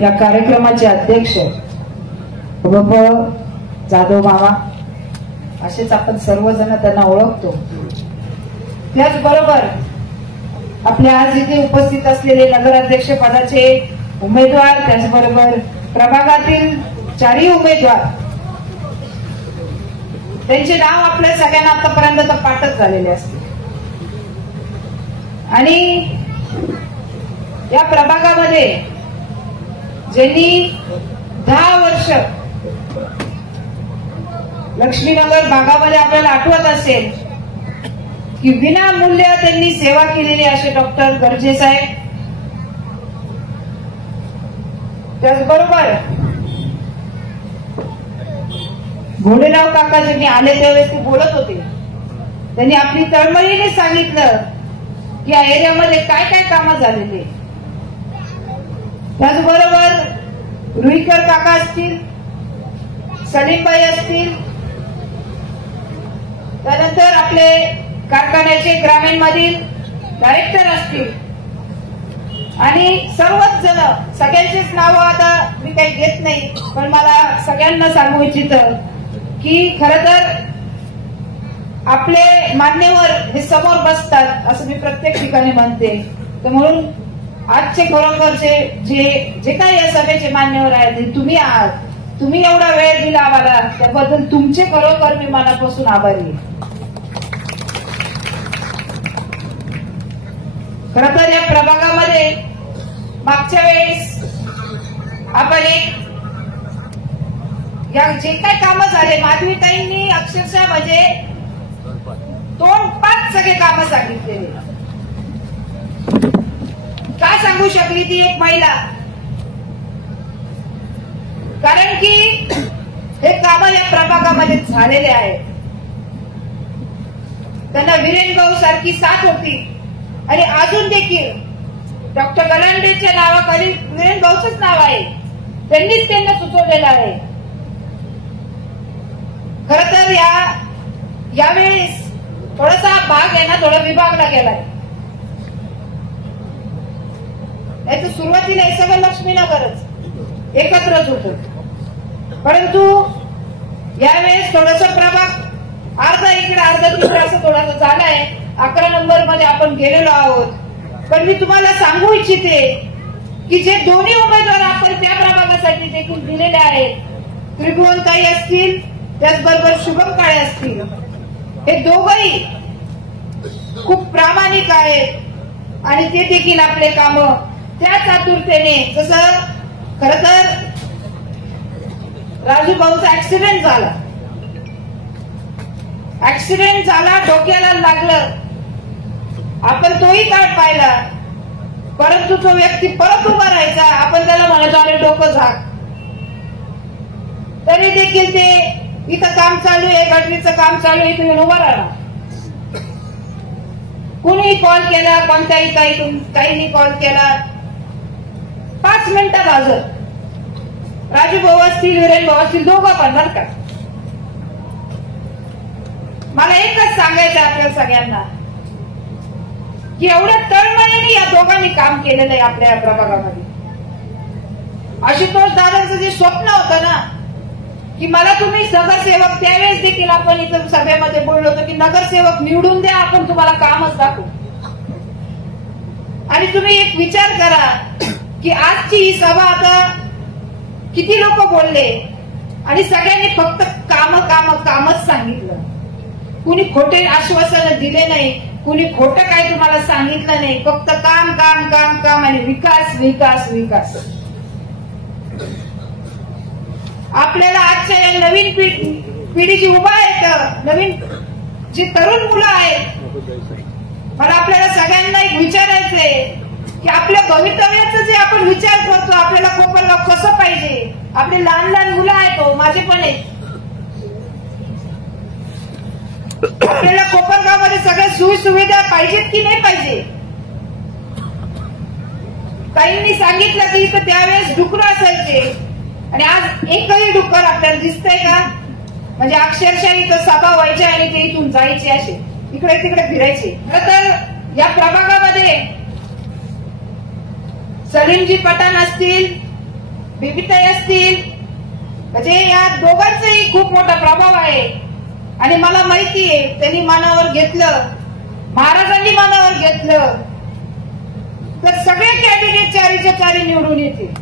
या कार्यक्रमाचे अध्यक्ष उप जाधव मामा असेच आपण सर्वजण त्यांना ओळखतो. त्याचबरोबर आपल्या आज इथे उपस्थित असलेले नगराध्यक्ष पदाचे उमेदवार, त्याचबरोबर प्रभागातील 4ही उमेदवार, त्यांचे नाव आपल्या सगळ्यांना आतापर्यंत तर पाठच झालेले असते. आणि या प्रभागामध्ये ज्यांनी 10 वर्ष लक्ष्मीनगर भागामध्ये आपल्याला आठवत असेल की विनामूल्य त्यांनी सेवा केलेली असे डॉक्टर गर्जे साहेब, त्याचबरोबर घोडेराव काका ज्यांनी आले त्यावेळेस ते बोलत होते, त्यांनी आपली तळमळीने सांगितलं की या एरियामध्ये काय काय कामं झालेली. त्याचबरोबर रुईकर काका असतील, सलीमबाई असतील, त्यानंतर आपले कारखान्याचे ग्रामीण मधील डायरेक्टर असतील आणि सर्वच जण, सगळ्यांचीच नावं आता मी काही घेत नाही, पण मला सगळ्यांना सांगू इच्छित की खर तर आपले मान्यवर हे समोर बसतात असं मी प्रत्येक ठिकाणी म्हणते. तर म्हणून आजचे खरोखरचे जे काही या सभेचे मान्यवर आहेत ते तुम्ही आहात. तुम्ही एवढा वेळ दिला आम्हाला त्याबद्दल तुमचे खरोखर मी मनापासून आभारी आहे. खरं तर या प्रभागामध्ये मागच्या वेळेस आपण या जे काही कामं झाले माधवीताईंनी अक्षरशः म्हणजे 2-5 सगळे कामं सांगितलेले. काय सांगू शकली ती एक महिला, कारण की हे कामं या प्रभागामध्ये झालेले आहेत. त्यांना वीरेन भाऊ सारखी साथ होती आणि अजून देखील डॉक्टर गलांडेच्या नावाखाली वीरेन भाऊचंच नाव आहे, त्यांनीच त्यांना सुचवलेलं आहे. खर तर यावेळेस थोडासा भाग आहे ना, थोडा विभागला गेलाय. याचं सुरुवातीला हे सगळं लक्ष्मीनगरच एकत्रच होत, परंतु यावेळेस थोडस प्रभाग अर्धा इकडे अर्धा तिकडे असं थोडासा झालाय. 11 नंबर मध्ये आपण गेलेलो आहोत. पण मी तुम्हाला सांगू इच्छिते की जे दोन्ही उमेदवार आपण त्या प्रभागासाठी देखील दिलेले आहेत, त्रिभुवनताई असतील त्याचबरोबर शुभम काळे असतील, हे दोघंही खूप प्रामाणिक आहेत आणि ते देखील आपले काम त्याच आतुरतेने, जसं खर तर राजू भाऊचा ऍक्सिडेंट झाला, डोक्याला लागलं, आपण तोही काळ पाहिला, परंतु तो व्यक्ती परत उभा राहायचा. आपण त्याला म्हणायचो अरे डोकं झाक, तरी देखील ते इथं काम चालू आहे, गटरीचं काम चालू आहे, तुम्ही उभा राहा. कुणी कॉल केला, कोणत्याही काहींनी कॉल केला, 5 मिनिटात हजर. राजू भाऊ असतील, वीरेन भाऊ असतील, दोघं पण बरं का. मला एकच सांगायचं आपल्या सगळ्यांना की एवढ्या तळमळीने या दोघांनी काम केलेलं आहे आपल्या या प्रभागामध्ये. आशुतोष दादांचं जे स्वप्न होतं ना की मला तुम्ही नगरसेवक, त्यावेळेस देखील आपण इथं सभेमध्ये बोललो होतो की नगरसेवक निवडून द्या, आपण तुम्हाला कामच दाखवू. आणि तुम्ही एक विचार करा की आजची ही सभा आता किती लोक बोलले आणि सगळ्यांनी फक्त कामच सांगितलं. कुणी खोटे आश्वासन दिले नाही, कुणी खोटं काय तुम्हाला सांगितलं नाही, फक्त काम काम काम काम आणि विकास विकास विकास. आपल्याला आजच्या या नवीन पिढी जी उभा आहेत, नवीन जी तरुण मुलं आहेत, मला आपल्याला सगळ्यांना एक विचारायचंय की आपल्या भवितव्याचं जे आपण विचार करतो, आपल्याला कोपरगाव कसं पाहिजे. आपले लहान लहान मुलं आहेत, माझे पण आहेत. आपल्याला कोपरगावमध्ये सगळ्या सोयी सुविधा पाहिजेत की नाही पाहिजे. ताईंनी सांगितलं की इथं त्यावेळेस डुकरं असायचे आणि आज एकही डुक्कर आपल्याला दिसतंय का? म्हणजे अक्षरशः इथं सभा व्हायचे आणि ते इथून जायचे, असे इकडे तिकडे फिरायचे. तर या प्रभागामध्ये सलीमजी पठाण असतील, बिबिताई असतील, म्हणजे या दोघांचाही खूप मोठा प्रभाव आहे. आणि मला माहितीये त्यांनी मनावर घेतलं, महाराजांनी मनावर घेतलं तर सगळे कॅन्डिडेट 4च्या 4 निवडून येतील.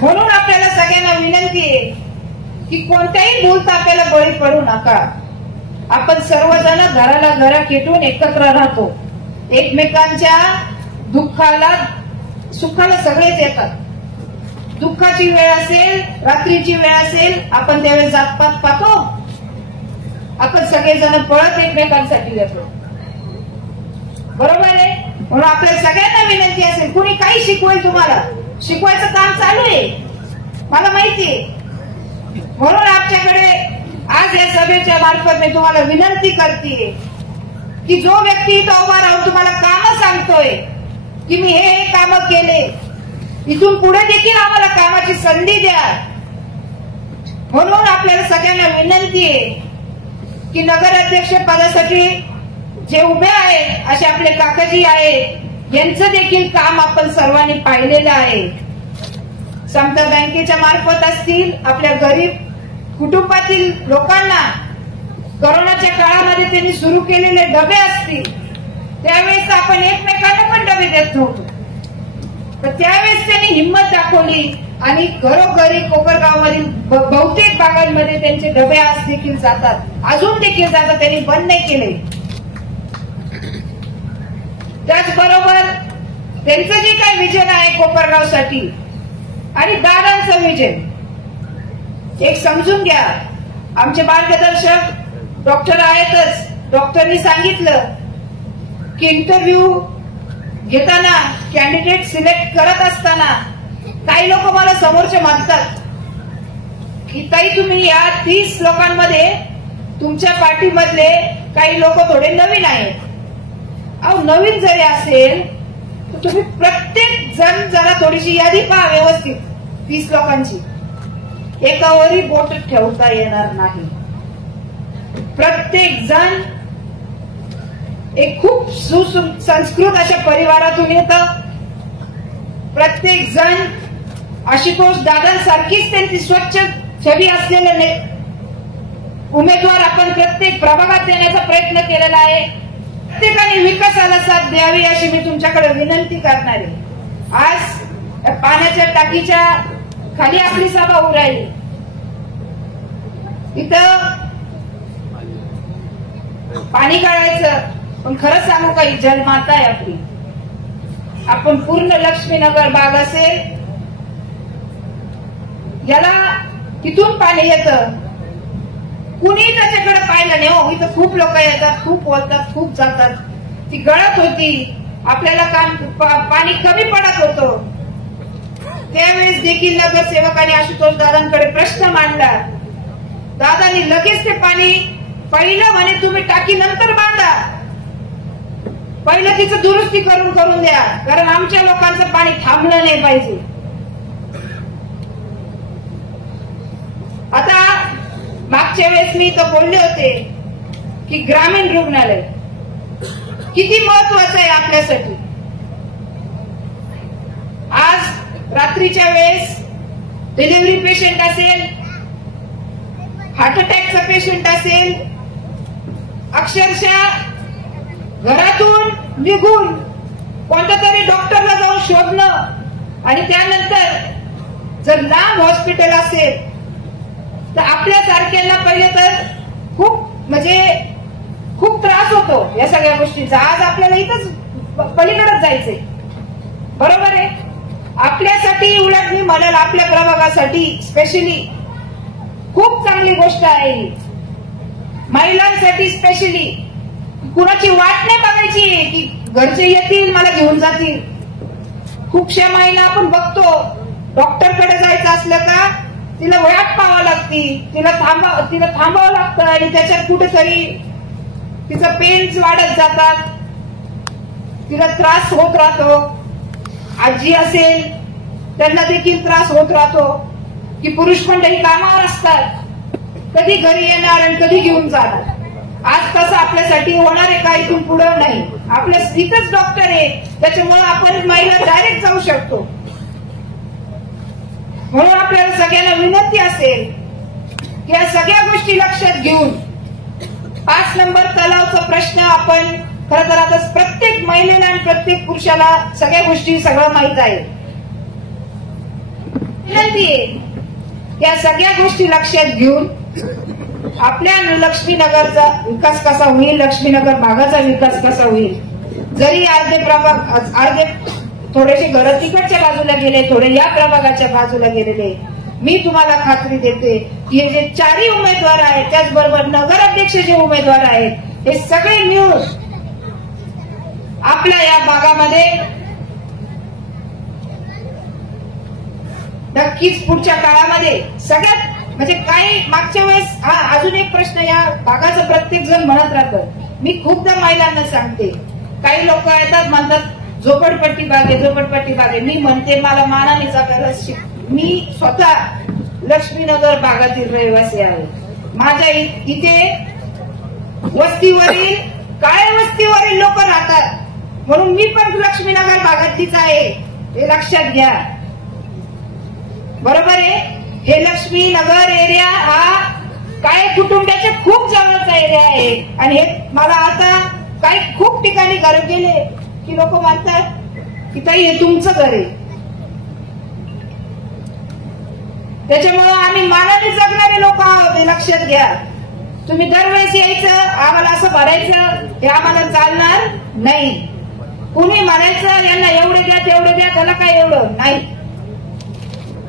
म्हणून आपल्याला सगळ्यांना विनंती आहे की कोणत्याही भूलथापाला बळी पडू नका. आपण सर्वजण घराला घरा खेटून एकत्र राहतो. एकमेकांच्या दुःखाला सुखाला सगळेच येतात. दुःखाची वेळ असेल, रात्रीची वेळ असेल, आपण त्यावेळेस जातपात पाहतो, आपण सगळेजण पळत एकमेकांसाठी येतो. बरोबर आहे. म्हणून आपल्या सगळ्यांना विनंती असेल, कुणी काही शिकवेल तुम्हाला, शिकवायचं काम चालू आहे, मला माहितीये. म्हणून आमच्याकडे आज या सभेच्या मार्फत मी तुम्हाला विनंती करते की जो व्यक्ती इथं उभा राहून तुम्हाला कामं सांगतोय की मी हे कामं केले, इथून पुढे देखील आम्हाला कामाची संधी द्या. म्हणून आपल्याला सगळ्यांना विनंती आहे की नगराध्यक्ष पदासाठी जे उभे आहेत असे आपले काकाजी आहेत, यांचं देखील काम आपण सर्वांनी पाहिलेलं आहे. समता बँकेच्या मार्फत असतील, आपल्या गरीब कुटुंबातील लोकांना कोरोनाच्या काळामध्ये त्यांनी सुरू केलेले डबे असतील, त्यावेळेस आपण एकमेकांना पण डबे देत नव्हतो, तर त्यावेळेस त्यांनी हिंमत दाखवली आणि घरोघरी कोपरगावमधील बहुतेक भागांमध्ये त्यांचे डबे आज देखील जातात, अजून देखील जातात, त्यांनी बंद नाही केले. त्याचबरोबर त्यांचं जे काही विजन आहे कोपरगावसाठी आणि दादांचं विजन एक समजून घ्या. आमचे मार्गदर्शक डॉक्टर आहेतच. डॉक्टरनी सांगितलं की इंटरव्ह्यू घेताना, कॅन्डिडेट सिलेक्ट करत असताना काही लोक मला समोरचे म्हणतात की ताई तुम्ही या 30 लोकांमध्ये तुमच्या पार्टीमधले काही लोक थोडे नवीन आहेत. अहो नवीन जरी असेल तर तुम्ही प्रत्येक जण जरा थोडीशी यादी पहा व्यवस्थित. 30 लोकांची एकावरही बोट ठेवता येणार नाही. प्रत्येक जण एक खूप सुसंस्कृत अशा परिवारातून येतं. प्रत्येक जण आशुतोष दादांसारखीच त्यांची स्वच्छ छबी असलेले उमेदवार आपण प्रत्येक प्रभागात देण्याचा प्रयत्न केलेला आहे. प्रत्येकाने विकासाला साथ द्यावी अशी मी तुमच्याकडे विनंती करणार आहे. आज पाण्याच्या टाकीच्या खाली आपली सभा होऊ राहिली. इथं पाणी काढायचं, पण खरंच सांगू का, ही जलमाता आहे आपली. आपण पूर्ण लक्ष्मीनगर भाग असेल, याला तिथून पाणी येतं, कुणी त्याच्याकडे पाहिलं नाही. हो इथं खूप लोक येतात, खूप बोलतात, खूप जातात. ती गळत होती, आपल्याला पाणी कमी पडत होतं. त्यावेळेस देखील नगरसेवकांनी आशुतोष दादांकडे प्रश्न मांडला. दादांनी लगेच ते पाणी पहिलं म्हणे तुम्ही टाकी नंतर बांधा, पहिलं तिचं दुरुस्ती करून द्या, कारण आमच्या लोकांचं पाणी थांबलं नाही पाहिजे. आता मागच्या वेळेस मी इथं बोलले होते की ग्रामीण रुग्णालय किती महत्वाचं आहे आपल्यासाठी. आज रात्रीच्या वेळेस डिलिव्हरी पेशंट असेल, हार्ट अटॅकचा पेशंट असेल, अक्षरशः घरातून निघून कोणत्या तरी डॉक्टरला जाऊन शोधणं आणि त्यानंतर जर लांब हॉस्पिटल असेल तर आपल्या सारख्यांना पहिले तर खूप त्रास होतो या सगळ्या गोष्टींचा. आज आपल्याला इथंच पलीकडेच जायचंय, बरोबर आहे. आपल्यासाठी उलट मी म्हणेल आपल्या प्रभागासाठी स्पेशली खूप चांगली गोष्ट आहे ही. महिलांसाठी स्पेशली कुणाची वाट नाही बघायची की घरचे येतील मला घेऊन जातील. खूपशा महिला आपण बघतो डॉक्टरकडे जायचं असलं का तिला वाट पाहावं लागती, तिला थांबावं लागतं आणि त्याच्यात कुठेतरी तिचं पेन्स वाढत जातात, तिला त्रास होत राहतो. आजी असेल त्यांना देखील त्रास होत राहतो की पुरुष मंडळी कामावर असतात, कधी घरी येणार आणि कधी घेऊन जाणार. आज तसं आपल्यासाठी होणार आहे का इथून पुढं नाही. आपल्या इथंच डॉक्टर आहे त्याच्यामुळे आपण महिला डायरेक्ट जाऊ शकतो. म्हणून आपल्याला सगळ्यांना विनंती असेल की या सगळ्या गोष्टी लक्षात घेऊन 5 नंबर तलावचा प्रश्न आपण खरं तर आता प्रत्येक महिलेला आणि प्रत्येक पुरुषाला सगळ्या गोष्टी सगळं माहीत आहे. विनंती आहे या सगळ्या गोष्टी लक्षात घेऊन आपल्या लक्ष्मीनगरचा विकास कसा होईल, लक्ष्मीनगर भागाचा विकास कसा होईल. जरी अर्धे थोडेसे घर तिकडच्या बाजूला गेले, थोडे या प्रभागाच्या बाजूला गेलेले, मी तुम्हाला खात्री देते की हे जे 4ही उमेदवार आहेत त्याचबरोबर नगराध्यक्ष जे उमेदवार आहेत हे सगळे मिळून आपल्या या भागामध्ये नक्कीच पुढच्या काळामध्ये सगळ्यात म्हणजे काही मागच्या वेळेस अजून एक प्रश्न या भागाचा प्रत्येक जण म्हणत राहतं. मी खूपदा महिलांना सांगते, काही लोक येतात म्हणतात झोपडपट्टी भाग आहे, झोपडपट्टी भाग आहे. मी म्हणते मला मानाने जगायला मी स्वतः लक्ष्मीनगर भागातील रहिवासी आहे. माझ्या इथे वस्तीवरील काळ्या वस्तीवरील लोक राहतात म्हणून मी पण लक्ष्मीनगर भागातलीच आहे हे लक्षात घ्या. बरोबर आहे. हे लक्ष्मीनगर एरिया हा काय कुटुंबाच्या खूप जवळचा एरिया आहे आणि हे मला आता काही खूप ठिकाणी घर गेले की लोक म्हणतात की ताई हे तुमचं घर आहे. त्याच्यामुळे आम्ही मानाने जगणारे लोक आहोत हे लक्षात घ्या. तुम्ही दरवेळेस यायचं आम्हाला असं भरायचं हे आम्हाला चालणार नाही. कुणी म्हणायचं यांना एवढे द्या तेवढे द्या त्याला काय एवढं नाही.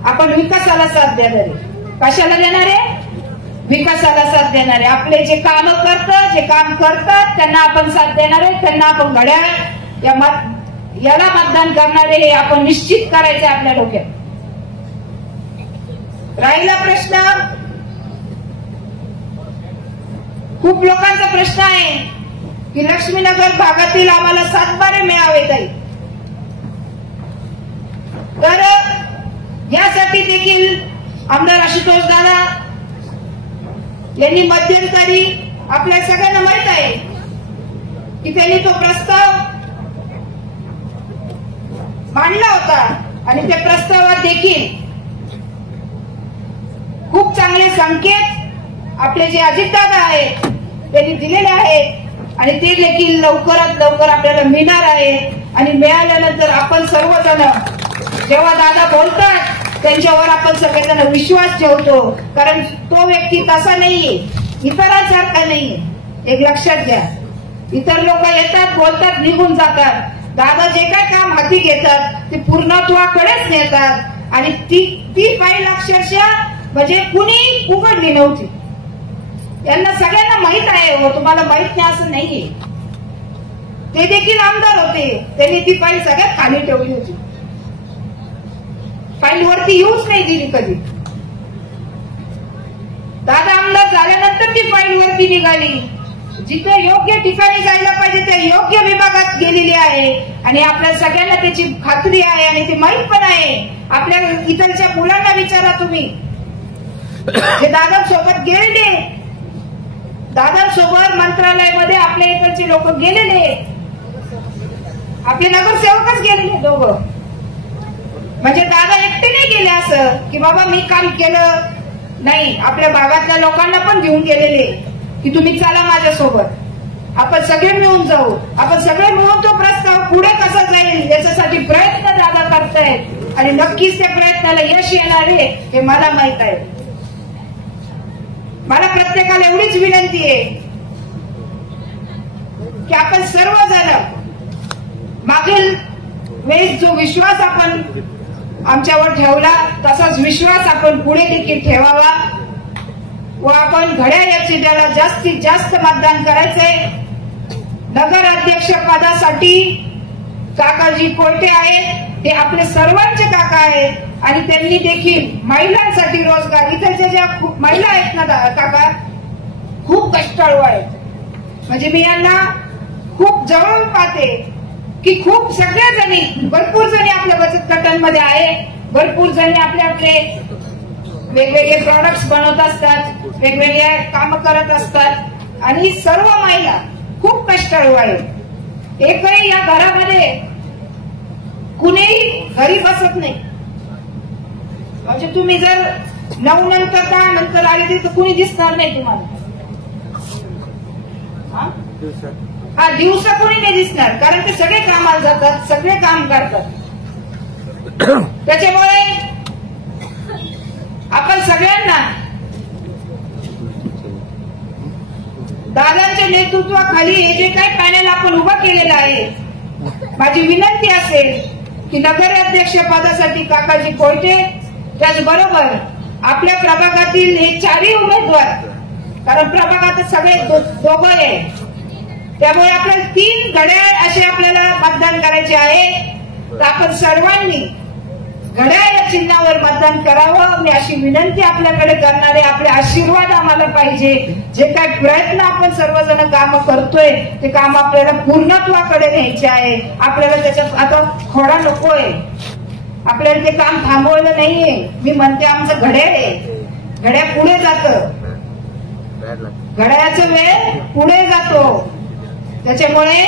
आपण विकासाला साथ देणार आहे. कशाला देणार आहे? विकासाला साथ देणार आहे. आपले जे काम करतात जे काम करतात त्यांना आपण साथ देणार आहे. त्यांना आपण घड्याळ याला मतदान करणारे हे आपण निश्चित करायचे आपल्या डोक्यात. राहिला प्रश्न खूप लोकांचा प्रश्न आहे की लक्ष्मीनगर भागातील आम्हाला 7 बारे मिळावे ताई. तर यासाठी देखील आमदार आशुतोष दादा यांनी मध्यंतरी आपल्या सगळ्यांना माहित आहे की त्यांनी तो प्रस्ताव मांडला होता आणि त्या प्रस्तावात देखील खूप चांगले संकेत आपले जे अजितदादा आहेत त्यांनी दिलेले आहेत आणि ते देखील लवकरात लवकर आपल्याला मिळणार आहे. आणि मिळाल्यानंतर आपण सर्वजण जेव्हा दादा बोलतात त्यांच्यावर आपण सगळेजण विश्वास ठेवतो कारण तो व्यक्ती तसा नाहीये, इतरांसारखा नाहीये. एक लक्षात घ्या. इतर लोक येतात बोलतात निघून जातात. दादा जे काय काम हाती घेतात ते पूर्णत्वाकडेच नेतात आणि ती फाईल अक्षरशः म्हणजे कुणी उघडली नव्हती. यांना सगळ्यांना माहित आहे. हो तुम्हाला माहित नाही असं नाहीये. ते देखील आमदार होते त्यांनी ती फाईल सगळ्यात खाली ठेवली होती. फाईल वरती येऊच नाही दिली कधी. दादा आमदार झाल्यानंतर ती फाईल वरती निघाली. जिथे योग्य ठिकाणी जायला पाहिजे त्या योग्य विभागात गेलेली आहे आणि आपल्या सगळ्यांना त्याची खात्री आहे आणि ते माहीत पण आहे. आपल्या इथलच्या मुलांना विचारा तुम्ही जे दादांसोबत गेलेले, दादांसोबत मंत्रालयामध्ये आपल्या इकडचे लोक गेलेले, आपले नगरसेवकच गेलेले दोघं. म्हणजे दादा एकटे नाही गेले असं की बाबा मी काम केलं नाही. आपल्या भागातल्या लोकांना पण घेऊन गेलेले की तुम्ही चला माझ्यासोबत, आपण सगळे मिळून जाऊ, आपण सगळे मिळून तो प्रस्ताव पुढे कसा जाईल याच्यासाठी प्रयत्न दादा करतायत आणि नक्कीच त्या प्रयत्नाला यश येणार आहे हे मला माहित आहे. मला प्रत्येकाला एवढीच विनंती आहे की आपण सर्वजण मागील वेळेस जो विश्वास आपण आमच्यावर ठेवला तसाच विश्वास आपण पुढे देखील ठेवावा व आपण घड्याळ या चिन्हाला जास्तीत जास्त मतदान करायचंय. नगर अध्यक्ष पदासाठी काकाजी कोयटे आहेत, ते आपले सर्वांचे काका आहेत आणि त्यांनी देखील महिलांसाठी रोजगार, इथे ज्या महिला आहेत ना काका, खूप कष्टाळू आहेत. म्हणजे मी यांना खूप जवळून पाहते की खूप सगळ्या जणी, भरपूर जणी आपल्या बचत गटांमध्ये आहे, भरपूर जणी आपले वेगवेगळे प्रॉडक्ट्स बनवत असतात, वेगवेगळ्या काम करत असतात आणि सर्व महिला खूप कष्टाळू आहेत. एकही या घरामध्ये कुणीही घरी बसत नाही. म्हणजे तुम्ही जर 9 नंतर 10 नंतर आली तर कुणी दिसणार नाही तुम्हाला. हा दिवसा कोणी नाही दिसणार, कारण ते सगळे कामाला जातात, सगळे काम करतात. त्याच्यामुळे आपण सगळ्यांना दादांच्या नेतृत्वाखाली हे जे काही पॅनल आपण उभं केलेलं आहे, माझी विनंती असेल की नगराध्यक्ष पदासाठी काकाजी कोयटे, त्याचबरोबर आपल्या प्रभागातील हे 4ही उमेदवार, कारण प्रभागात सगळे दोघं आहे, त्यामुळे आपल्याला 3 घड्याळ असे आपल्याला मतदान करायचे आहे. तर आपण सर्वांनी घड्याळ या चिन्हावर मतदान करावं, मी अशी विनंती आपल्याकडे करणारे. आपले आशीर्वाद आम्हाला पाहिजे. जे काही प्रयत्न आपण सर्वजण काम करतोय ते काम आपल्याला पूर्णत्वाकडे न्यायचे आहे. आपल्याला त्याच्यात आता खोडा नकोय, आपल्याला ते काम थांबवलं नाहीये. मी म्हणते आमचं घड्याळ आहे, घड्याळ पुढे जातं, घड्याळाचा वेळ पुढे जातो. त्याच्यामुळे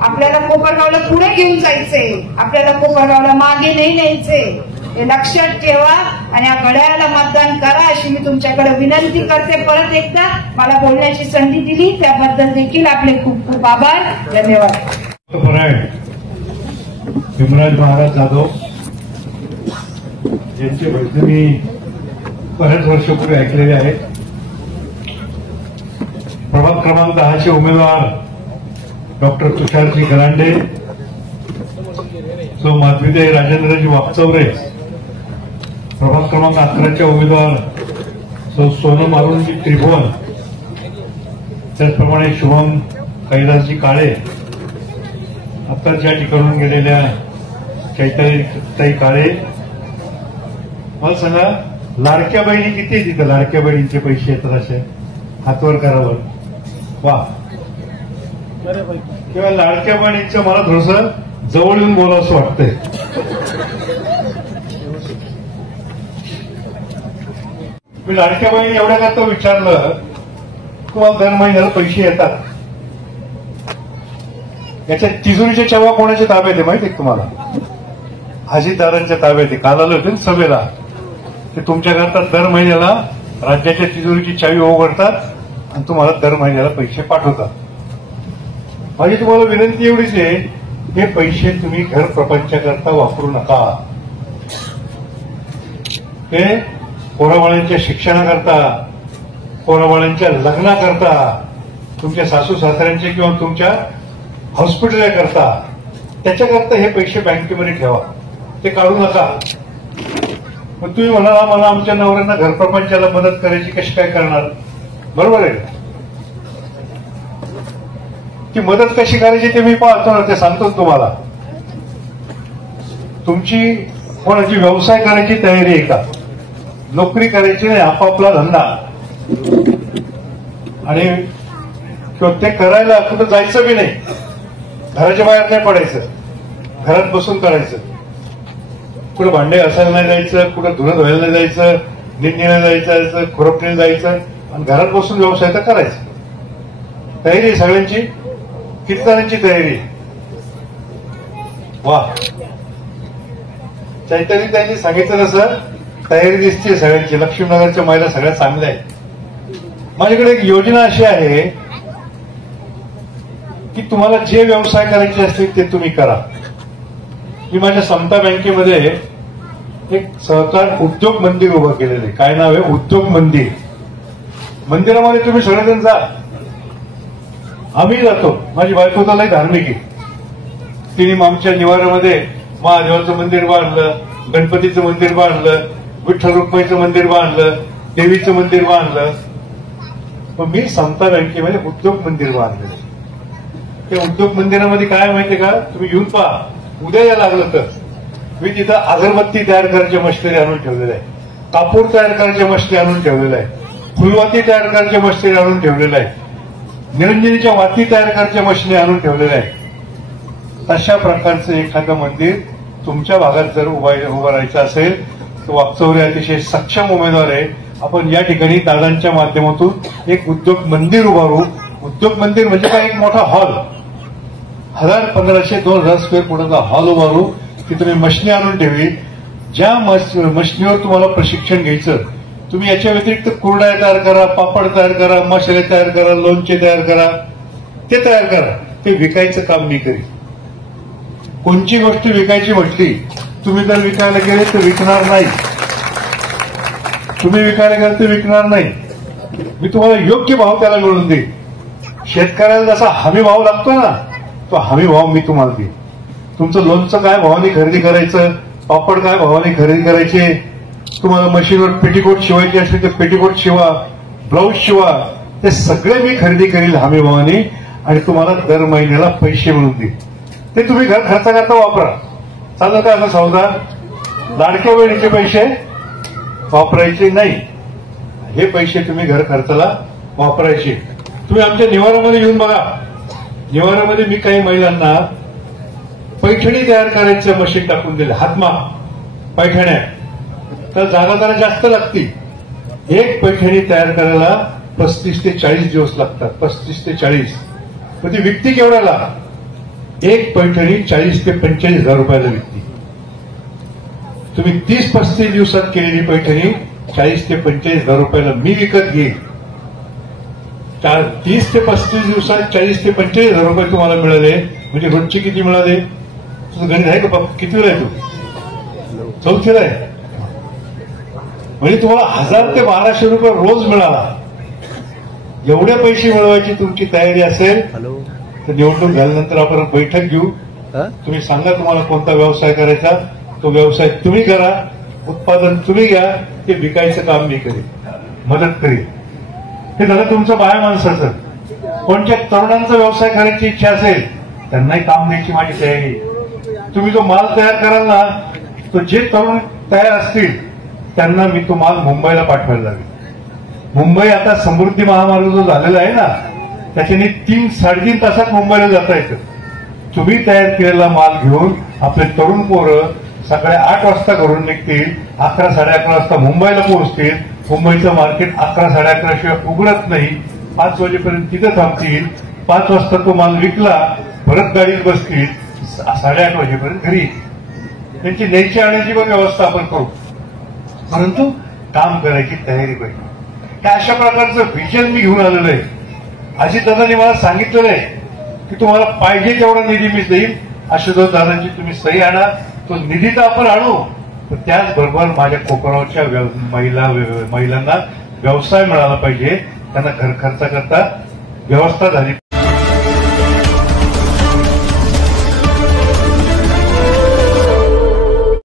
आपल्याला कोपरगावला पुढे घेऊन जायचंय, आपल्याला कोपरगावला मागे नाही न्यायचंय, हे लक्षात ठेवा आणि या घड्याळाला मतदान करा अशी मी तुमच्याकडे विनंती करते. परत एकदा मला बोलण्याची संधी दिली त्याबद्दल देखील आपले खूप खूप आभार. धन्यवाद. भीमराज महाराज जाधव यांचे भजन मी बऱ्याच वर्षापूर्वी ऐकलेले आहेत. प्रभाग क्रमांक 10 उमेदवार डॉक्टर तुषारजी गलांडे, सो माधवीताई राजेंद्रजी वाकचौरे, प्रभाग क्रमांक 11 उमेदवार सो सोनम अरुणजी त्रिभुवन, त्याचप्रमाणे शुभम कैलासजी काळे, आता ज्या ठिकाणून गेलेल्या चैताली काळे. मला सांगा, लाडक्या बहिणी किती तिथं लाडक्या बहिणींचे पैसे येतात असे हातवर करावर वा. किंवा लाडक्या बहिणींचं मला थोडस जवळ येऊन बोलावं असं वाटतंय. मी लाडक्या बहिणी एवढ्या करता विचारलं, तुम्हाला दर महिन्याला पैसे येतात, याच्या तिजोरीच्या चाव्या कोणाच्या ताब्यात आहे माहिती आहे तुम्हाला? हाजीदारांच्या ताब्यात आहे. काल आले होते ना सभेला, ते तुमच्याकरता दर महिन्याला राज्याच्या तिजोरीची चावी उघडतात आणि तुम्हाला दर महिन्याला पैसे पाठवतात. माझी तुम्हाला विनंती एवढीच आहे, हे पैसे तुम्ही घर प्रपंचाकरता वापरू नका. हे पोराबाळांच्या शिक्षणाकरता, पोराबाळांच्या लग्नाकरता, तुमच्या सासू सासऱ्यांचे किंवा तुमच्या हॉस्पिटल करता, त्याच्याकरता हे पैसे बँकेमध्ये ठेवा, ते काढू नका. मग तुम्ही म्हणाला मला आमच्या नवऱ्यांना घरप्रपंचाला मदत करायची, कशी काय करणार? बरोबर आहे. ती मदत कशी करायची ते मी पाहतो ना, ते सांगतो तुम्हाला. तुमची कोणाची व्यवसाय करायची तयारी आहे का? नोकरी करायची नाही, आपापला धंदा, आणि किंवा ते करायला कुठं जायचं बी नाही, घराच्या बाहेर नाही पडायचं, घरात बसून करायचं. कुठं भांडे घासायला नाही जायचं, कुठं धुणं धुवायला नाही जायचं, निंदीला जायचं, खुरपणीला जायचं, आणि घरात बसून व्यवसाय तर करायचा. तयारी आहे सगळ्यांची, किती तयारी वा. चैतन्य त्यांनी सांगितलं तसं तयारी दिसते सगळ्यांची. लक्ष्मीनगरच्या महिला सगळ्या चांगल्या आहेत. माझ्याकडे एक योजना अशी आहे की तुम्हाला जे व्यवसाय करायचे असतील ते तुम्ही करा. मी माझ्या समता बँकेमध्ये एक सहकार उद्योग मंदिर उभं केलेलं आहे. काय नाव आहे? उद्योग मंदिर. मंदिरामध्ये तुम्ही सगळेजण जा, आम्ही जातो. माझी बायको तर लय धार्मिक आहे, तिने आमच्या निवाऱ्यामध्ये महादेवाचं मंदिर बांधलं, गणपतीचं मंदिर बांधलं, विठ्ठल रुक्माईचं मंदिर बांधलं, देवीचं मंदिर बांधलं. पण मी समता बँकेमध्ये उद्योग मंदिर बांधलं. त्या उद्योग मंदिरामध्ये काय माहितीये का, तुम्ही येऊन पहा, उद्या या लागलं तर मी तिथं अगरबत्ती तयार करायच्या मशिनरी आणून ठेवलेल्या आहे, कापूर तयार करायच्या मशिनरी आणून ठेवलेल्या आहे, फुलवाती तयार करायच्या मशिनरी आणून ठेवलेल्या आहे, निरंजनीच्या वाती तयार करायच्या मशिनरी आणून ठेवलेल्या आहे. तशा प्रकारचं एखादं मंदिर तुमच्या भागात जर उभं राहायचं असेल तर वाकचौरे अतिशय सक्षम उमेदवार आहे. आपण या ठिकाणी दादांच्या माध्यमातून एक उद्योग मंदिर उभारू. उद्योग मंदिर म्हणजे काय, एक मोठा हॉल, 1500-2000 स्क्वेअर फुटाचा हॉल उभारू. तिथे मी मशिनी आणून ठेवी. ज्या मशिनीवर तुम्हाला प्रशिक्षण घ्यायचं, तुम्ही याच्या व्यतिरिक्त कुरड्या तयार करा, पापड तयार करा, मसाले तयार करा, लोणचे तयार करा, ते तयार करा. ते विकायचं काम मी करीन. कोणची गोष्ट विकायची म्हटली, तुम्ही जर विकायला गेले तर विकणार नाही. तुम्ही विकायला गेले तर विकणार नाही. मी तुम्हाला योग्य भाव त्याला मिळवून देईन. शेतकऱ्याला जसा हमी भाव लागतो ना, तो हमी भाव मी तुम्हाला देईन. तुमचं लोणचं काय भावाने खरेदी करायचं, पापड काय भावाने खरेदी करायचे, तुम्हाला मशीनवर पेटीकोट शिवायची असली तर पेटीकोट शिवा, ब्लाऊज शिवा, ते सगळे मी खरेदी करील हमी भावाने आणि तुम्हाला दर महिन्याला पैसे मिळवून देईन. ते तुम्ही घर खर्च करता वापरा. चालेल का असं सौदा? लाडक्या बहिणीचे पैसे वापरायचे नाही. हे पैसे तुम्ही घर खर्चाला वापरायचे. तुम्ही आमच्या निवारामध्ये येऊन बघा. निवारामध्ये मी काही महिलांना पैठणी तयार करायचं मशीन टाकून दिलं, हातमाग पैठण्या. तर जागा जरा जास्त लागती. एक पैठणी तयार करायला 35 ते 40 दिवस लागतात. 35 ते 40. पण ती विकती केवढ्याला? एक पैठणी 40 ते 45 हजार रुपयाला विकती. तुम्ही 30-35 दिवसात केलेली पैठणी 40 ते 45 हजार रुपयाला मी विकत घेईन. 30 ते 35 दिवसात 40 ते 45 हजार रुपये तुम्हाला मिळाले म्हणजे रोजचे किती मिळाले? तुझं गणित आहे का बाबा? कितीला आहे तू? 4थीला आहे. म्हणजे तुम्हाला 1000 ते 1200 रुपये रोज मिळाला. एवढे पैसे मिळवायची तुमची तयारी असेल तर निवडणूक झाल्यानंतर आपण बैठक घेऊ. तुम्ही सांगा तुम्हाला कोणता व्यवसाय करायचा, तो व्यवसाय तुम्ही करा, उत्पादन तुम्ही घ्या, ते विकायचं काम मी करेन, मदत करीन. हे झालं तुमचं बाया माणसाचं. कोणत्या तरुणांचा व्यवसाय करायची इच्छा असेल त्यांनाही काम द्यायची माझी तयारी. तुम्ही जो माल तयार कराल ना, तो जे तरुण तयार असतील त्यांना मी तो माल मुंबईला पाठवायला लागेल. मुंबई आता समृद्धी महामार्ग जो झालेला आहे ना, त्याच्याने 3-3.5 तासात मुंबईला जाता येतं. तुम्ही तयार केलेला माल घेऊन आपले तरुण पोरं सकाळी 8 वाजता घरून निघतील, 11-11:30 वाजता मुंबईला पोहोचतील. मुंबईचं मार्केट 11-11:30 शिवाय उघडत नाही. 5 वाजेपर्यंत तिथं थांबतील. 5 वाजता तो माल विकला, परत गाडीत बसतील, 8:30 वाजेपर्यंत घरी. त्यांची न्यायची आणण्याची पण व्यवस्था आपण करू, परंतु काम करायची तयारी पाहिजे. अशा प्रकारचं व्हिजन मी घेऊन आलेलं आहे. अजितदादांनी मला सांगितलेलं आहे की तुम्हाला पाहिजे तेवढा निधी मी देईन. आशुतोष दादांची तुम्ही सही आणा. तो निधी तर आपण आणू, पण त्याचबरोबर माझ्या कोकणावरच्या महिलांना व्यवसाय मिळाला पाहिजे, त्यांना घर खर्च करता व्यवस्था झाली.